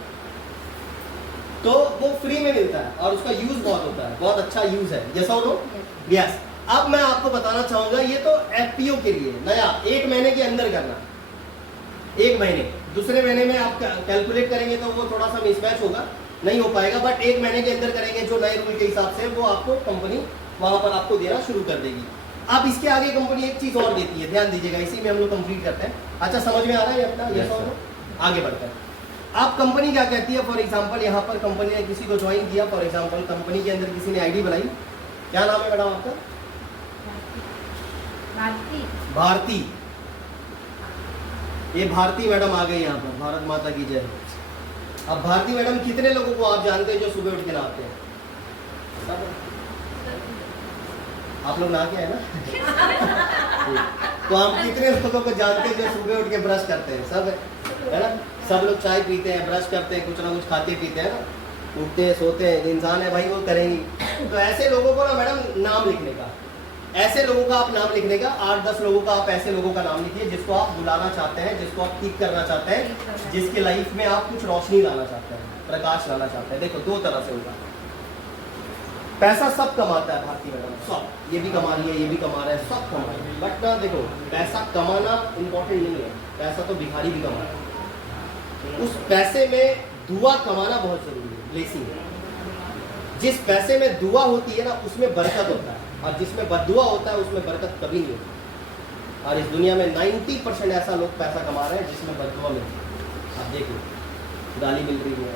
तो वो फ्री में मिलता है और उसका यूज बहुत होता है, बहुत अच्छा यूज है। जैसा हो यस। अब मैं आपको बताना चाहूंगा, ये तो FPO के लिए नया 1 महीने के अंदर करना। 1 महीने, दूसरे महीने में आप कैलकुलेट करेंगे तो वो थोड़ा सा मिसमैच होगा, नहीं हो पाएगा। बट 1 महीने के अंदर करेंगे जो नए रूल के हिसाब से, वो आपको कंपनी वहां पर आपको देना शुरू कर देगी। अब इसके आगे कंपनी एक चीज और देती है, ध्यान दीजिएगा, इसी में हम लोग कंप्लीट करते हैं। अच्छा समझ में आ रहा है अपना? यस और आगे बढ़ते हैं। आप कंपनी क्या कहती है? फॉर एग्जांपल यहाँ पर कंपनी ने किसी को ज्वाइन किया, फॉर एग्जांपल कंपनी के अंदर किसी ने आईडी बनाई। क्या नाम है मैडम आपका? भारती। ये भारती मैडम आ गई यहाँ पर। भारत माता की जय। अब भारती मैडम कितने लोगों को आप जानते हैं जो सुबह उठ के नहाते हैं? आप लोग नहा के है ना? तो आप कितने लोगों को जानते हैं जो सुबह उठ के ब्रश करते हैं? सब है ना? सब लोग चाय पीते हैं, ब्रश करते हैं, कुछ ना कुछ खाते पीते हैं ना, उठते हैं, सोते हैं। इंसान है भाई, वो करेंगी। तो ऐसे लोगों को ना मैडम नाम लिखने का, ऐसे लोगों का आप नाम लिखने का, 8-10 लोगों का आप ऐसे लोगों का नाम लिखिए जिसको आप बुलाना चाहते हैं, जिसको आप ठीक करना चाहते हैं, जिसके लाइफ में आप कुछ रोशनी लाना चाहते हैं, प्रकाश लाना चाहते हैं। देखो 2 तरह से होगा। पैसा सब कमाता है भारती मैडम, सब। ये भी कमा रही है, ये भी कमा रहा है, सब कमा रहे हैं। बट ना देखो, पैसा कमाना इम्पोर्टेंट नहीं है, पैसा तो भिखारी भी कमा रहा है। उस पैसे में दुआ कमाना बहुत जरूरी है, ब्लेसिंग है। जिस पैसे में दुआ होती है ना, उसमें बरकत होता है, और जिसमें बददुआ होता है उसमें बरकत कभी नहीं होती। और इस दुनिया में 90% ऐसा लोग पैसा कमा रहे हैं जिसमें बददुआ मिलती है। आप देखिए, गाली मिल रही है,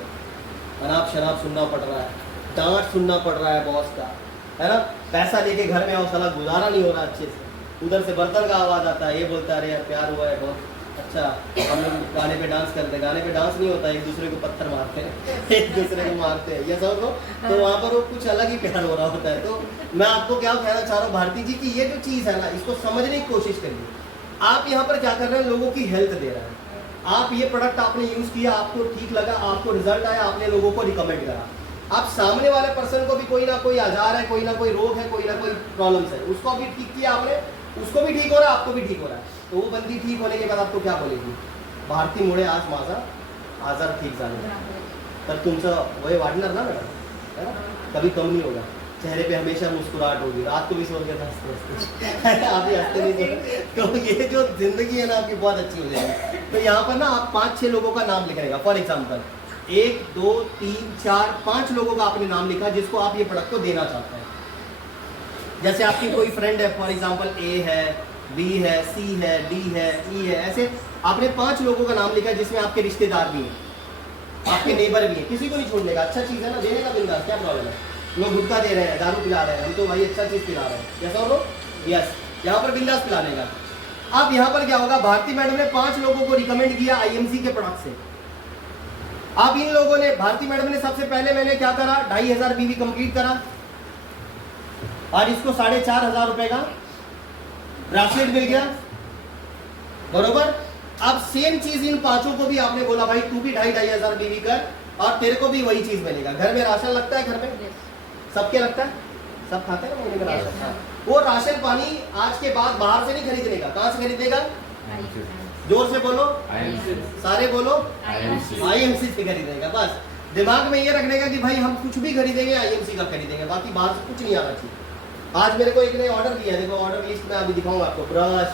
अनाप शराब सुनना पड़ रहा है, डांट सुनना पड़ रहा है बॉस का, है ना? पैसा लेके घर में आओ, साला गुजारा नहीं हो रहा अच्छे से, उधर से बर्तन का आवाज़ आता है, ये बोलता है अरे यार प्यार हुआ है बहुत अच्छा, हम लोग गाने पे डांस करते हैं। गाने पे डांस नहीं होता, एक दूसरे को पत्थर मारते हैं, एक दूसरे को मारते हैं, ये सब तो वहाँ पर वो कुछ अलग ही प्यार हो रहा होता है। तो मैं आपको क्या कहना चाह रहा हूँ भारती जी, कि ये जो चीज़ है ना, इसको समझने की कोशिश करिए। आप यहाँ पर क्या कर रहे हैं? लोगों की हेल्थ दे रहे हैं। आप ये प्रोडक्ट आपने यूज़ किया, आपको ठीक लगा, आपको रिजल्ट आया, आपने लोगों को रिकमेंड करा। आप सामने वाले पर्सन को भी कोई ना कोई आजार है, कोई ना कोई रोग है, कोई ना कोई प्रॉब्लम्स है, उसको भी ठीक किया आपने, उसको भी ठीक हो रहा है, आपको भी ठीक हो रहा है। तो वो बंदी ठीक होने के बाद आपको क्या बोलेगी? भारती मुळे आज माझा आजार ठीक झाला। तर तुमचं वय वाढणार ना मॅडम, है ना? कभी कम नहीं होगा, चेहरे पे हमेशा मुस्कुराहट होगी, रात को भी सो के हंसते आप ही हंसते नहीं। तो ये जो जिंदगी है ना आपकी बहुत अच्छी हो जाएगी। तो यहाँ पर ना आप 5-6 लोगों का नाम लिखेगा। फॉर एग्जाम्पल 1, 2, 3, 4, 5 लोगों का आपने नाम लिखा जिसको आप ये प्रोडक्ट को देना चाहते हैं। जैसे आपकी कोई फ्रेंड है, फॉर एग्जाम्पल A है, B है, C है, D है, E है, ऐसे आपने 5 लोगों का नाम लिखा है जिसमें आपके रिश्तेदार भी हैं, आपके नेबर भी हैं। किसी को नहीं छोड़ने का, अच्छा चीज़ है ना, देने का बिंदास, क्या प्रॉब्लम है? लोग गुटखा दे रहे हैं, दारू पिला रहे हैं, हम तो भाई अच्छा चीज़ पिला रहे हैं, कैसा हो? यस, यहाँ पर बिंदास पिलाने का। अब यहाँ पर क्या होगा? भारती मैडम ने 5 लोगों को रिकमेंड किया IMC के प्रोडक्ट से। अब इन लोगों ने, भारती मैडम ने सबसे पहले मैंने क्या करा, 2,500 BV कंप्लीट करा और इसको 4,500 रुपए का ब्रासलेट मिल गया, बरोबर। अब सेम चीज इन 5 को भी आपने बोला भाई तू भी 2,500 BV कर, और तेरे को भी वही चीज मिलेगा। घर में राशन लगता है, घर में Yes. सबके लगता है, सब खाते हैं ना महीने में Yes, राशन। हाँ। वो राशन पानी आज के बाद बाहर से नहीं खरीदने का, कहाँ से खरीदेगा? जोर से बोलो, सारे बोलो, आईएमसी से खरीदेगा। बस दिमाग में ये रखने का कि भाई हम कुछ भी खरीदेंगे आईएमसी का खरीदेंगे, बाकी बाहर से कुछ नहीं आना चाहिए। आज मेरे को एक ने ऑर्डर दिया, देखो ऑर्डर लिस्ट में अभी दिखाऊंगा आपको, ब्रश,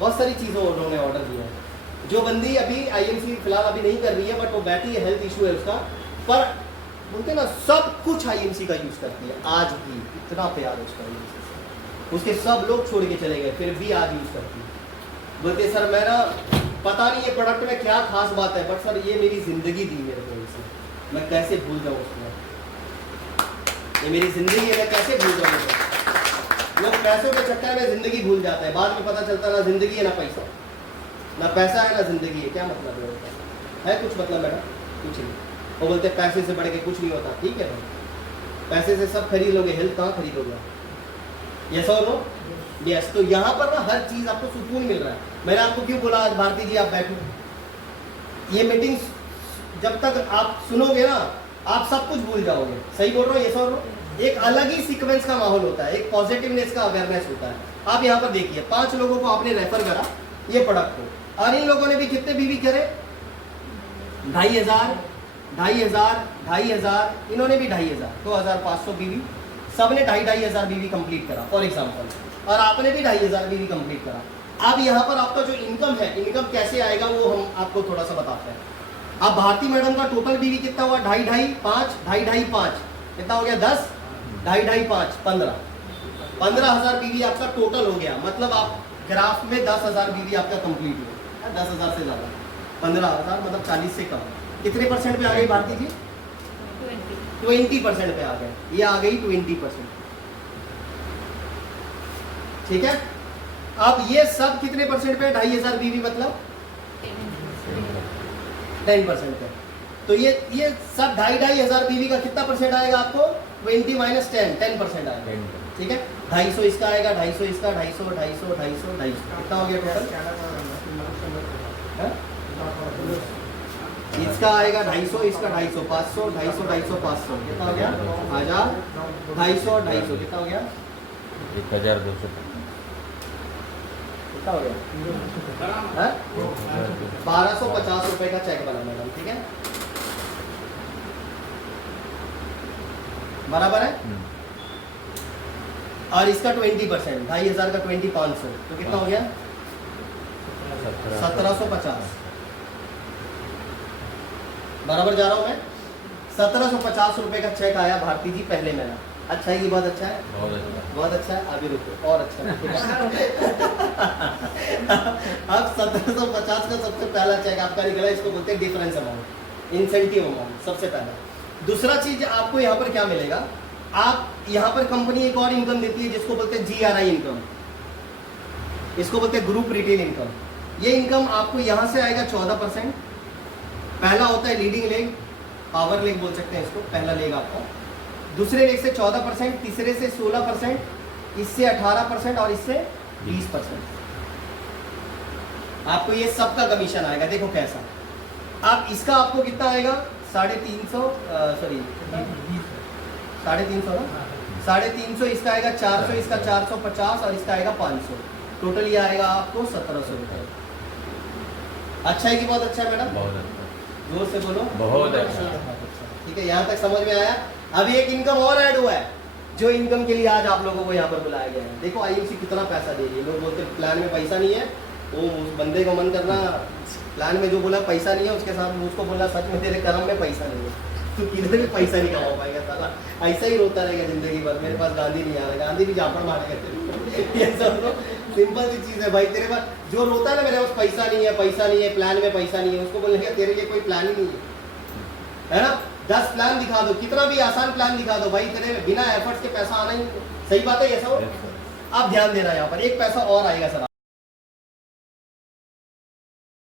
बहुत सारी चीज़ों उन्होंने ऑर्डर दिया है। जो बंदी अभी आईएमसी फिलहाल अभी नहीं कर रही है, बट वो बैठी है, हेल्थ इशू है उसका, पर बोलते ना सब कुछ आईएमसी का यूज करती है। आज भी इतना प्यार है उसका आईएमसी से, उसके सब लोग छोड़ के चले गए, फिर भी आज यूज करती है। बोलते सर मैं ना पता नहीं ये प्रोडक्ट में क्या खास बात है, बट सर ये मेरी जिंदगी दी मेरे को, इसे मैं कैसे भूल जाऊँ उसको, ये मेरी जिंदगी है, मैं कैसे भूल जाऊँ उसे। लोग पैसों के चक्कर में जिंदगी भूल जाते हैं, बाद में पता चलता ना जिंदगी है ना पैसा, ना पैसा है ना जिंदगी है। क्या मतलब है उसका? है कुछ मतलब मैडम? कुछ नहीं। वो बोलते पैसे से बढ़ के कुछ नहीं होता। ठीक है भाई, पैसे से सब खरीद लोगे, हेल्थ कहाँ खरीदोगे? यस और नो? यस। तो यहाँ पर ना हर चीज आपको सुकून मिल रहा है। मैंने आपको क्यों बोला आज भारती जी आप बैठो, ये मीटिंग जब तक आप सुनोगे ना आप सब कुछ भूल जाओगे। सही बोल रहा हूँ? यस और नो? एक अलग ही सीक्वेंस का माहौल होता है, एक पॉजिटिवनेस का अवेयरनेस होता है। आप यहाँ पर देखिए 5 लोगों को आपने रेफर करा ये प्रोडक्ट को, और इन लोगों ने भी कितने बीवी करे? 2500, 2500, 2500, इन्होंने भी 2500, 2500 बीवी, सबने 2500 बीवी कंप्लीट करा फॉर एग्जांपल, और आपने भी 2500 बीवी कंप्लीट करा। अब यहाँ पर आपका जो इनकम है, इनकम कैसे आएगा वो हम आपको थोड़ा सा बताते हैं। अब भारती मैडम का टोटल बीवी कितना हुआ? 2.5, 5, 2.5, 5, कितना हो गया? 10, 2.5, 5, 15, 15,000 बीवी आपका टोटल हो गया। मतलब आप ग्राफ में 10,000 बीवी आपका कंप्लीट हुआ, 10,000 से ज्यादा, 15,000 मतलब 40 से कम। कितने परसेंट पे आ गई भारती जी? 20% पे आ गए, ये आ गई 20%। ठीक है, अब ये सब कितने परसेंट पे? 2,500 बीवी मतलब 10% पे। तो ये सब 2,500 बीवी का कितना परसेंट आएगा आपको? 20 - 10, 10% आएगा। ठीक है, 250 इसका आएगा, 250 इसका, 250, 250, 250, 250, कितना हो गया टोटल? इसका आएगा 250, इसका 250, 500, 250, 250, 500, कितना हो गया? 1000, 250, 250, कितना हो गया? 1200। कितना हो गया? 1250 रुपए का चेक बना मैडम। ठीक है, बराबर है। और इसका 20%, 2,500 का 20, 500, तो कितना हो गया? 1750। बराबर जा रहा हूं मैं? 1750 रुपए का चेक आया भारती जी पहले महीना। अच्छा है, ये बहुत अच्छा है, बहुत अच्छा है। अभी रुको, और अच्छा है। अब 1750 का सबसे पहला चेक आपका निकला, इसको बोलते हैं डिफरेंस अमाउंट, इंसेंटिव अमाउंट, सबसे पहला। दूसरा चीज आपको यहाँ पर क्या मिलेगा? आप यहाँ पर कंपनी एक और इनकम देती है जिसको बोलते हैं GRI इनकम, इसको बोलते हैं ग्रुप रिटेल इनकम। ये इनकम आपको यहाँ से आएगा 14%। पहला होता है लीडिंग लेग, पावर लेग बोल सकते हैं इसको, पहला लेग आपका। दूसरे लेग से 14%, तीसरे से 16%, इससे 18% और इससे 20%। आपको ये सबका कमीशन आएगा। देखो कैसा, आप इसका आपको कितना आएगा? 350, सॉरी 350 ना, 350 इसका आएगा, 400 इसका, 450 और इसका आएगा 500। टोटल ये आएगा आपको 1700 रुपये। अच्छा है कि बहुत अच्छा है मैडम? बहुत अच्छा, जोर से बोलो। बहुत अच्छा। ठीक है, यहाँ तक समझ में आया। अभी एक इनकम और ऐड हुआ है, जो इनकम के लिए आज आप लोगों को यहाँ पर बुलाया गया है। देखो आईएमसी कितना पैसा दे रही है। लोग बोलते प्लान में पैसा नहीं है, वो उस बंदे को मन करना, प्लान में जो बोला पैसा नहीं है, उसके साथ उसको बोला सच में तेरे कर्म में पैसा नहीं है, तो किधर भी पैसा नहीं कमा पाएगा साला। ऐसा ही रोता रहेगा जिंदगी भर, मेरे पास गांधी नहीं आ रहा, गांधी भी झापड़ मारेगा। ये सब तो सिंपल सी चीज़ है भाई। तेरे पास जो रोता है ना मेरे पास पैसा नहीं है, पैसा नहीं है, प्लान में पैसा नहीं है, उसको बोलेंगे तेरे लिए कोई प्लान ही नहीं है ना। 10 प्लान दिखा दो, कितना भी आसान प्लान दिखा दो भाई, तेरे बिना एफर्ट्स के पैसा आना ही। सही बात है ये सब। अब ध्यान देना, यहाँ पर एक पैसा और आएगा सर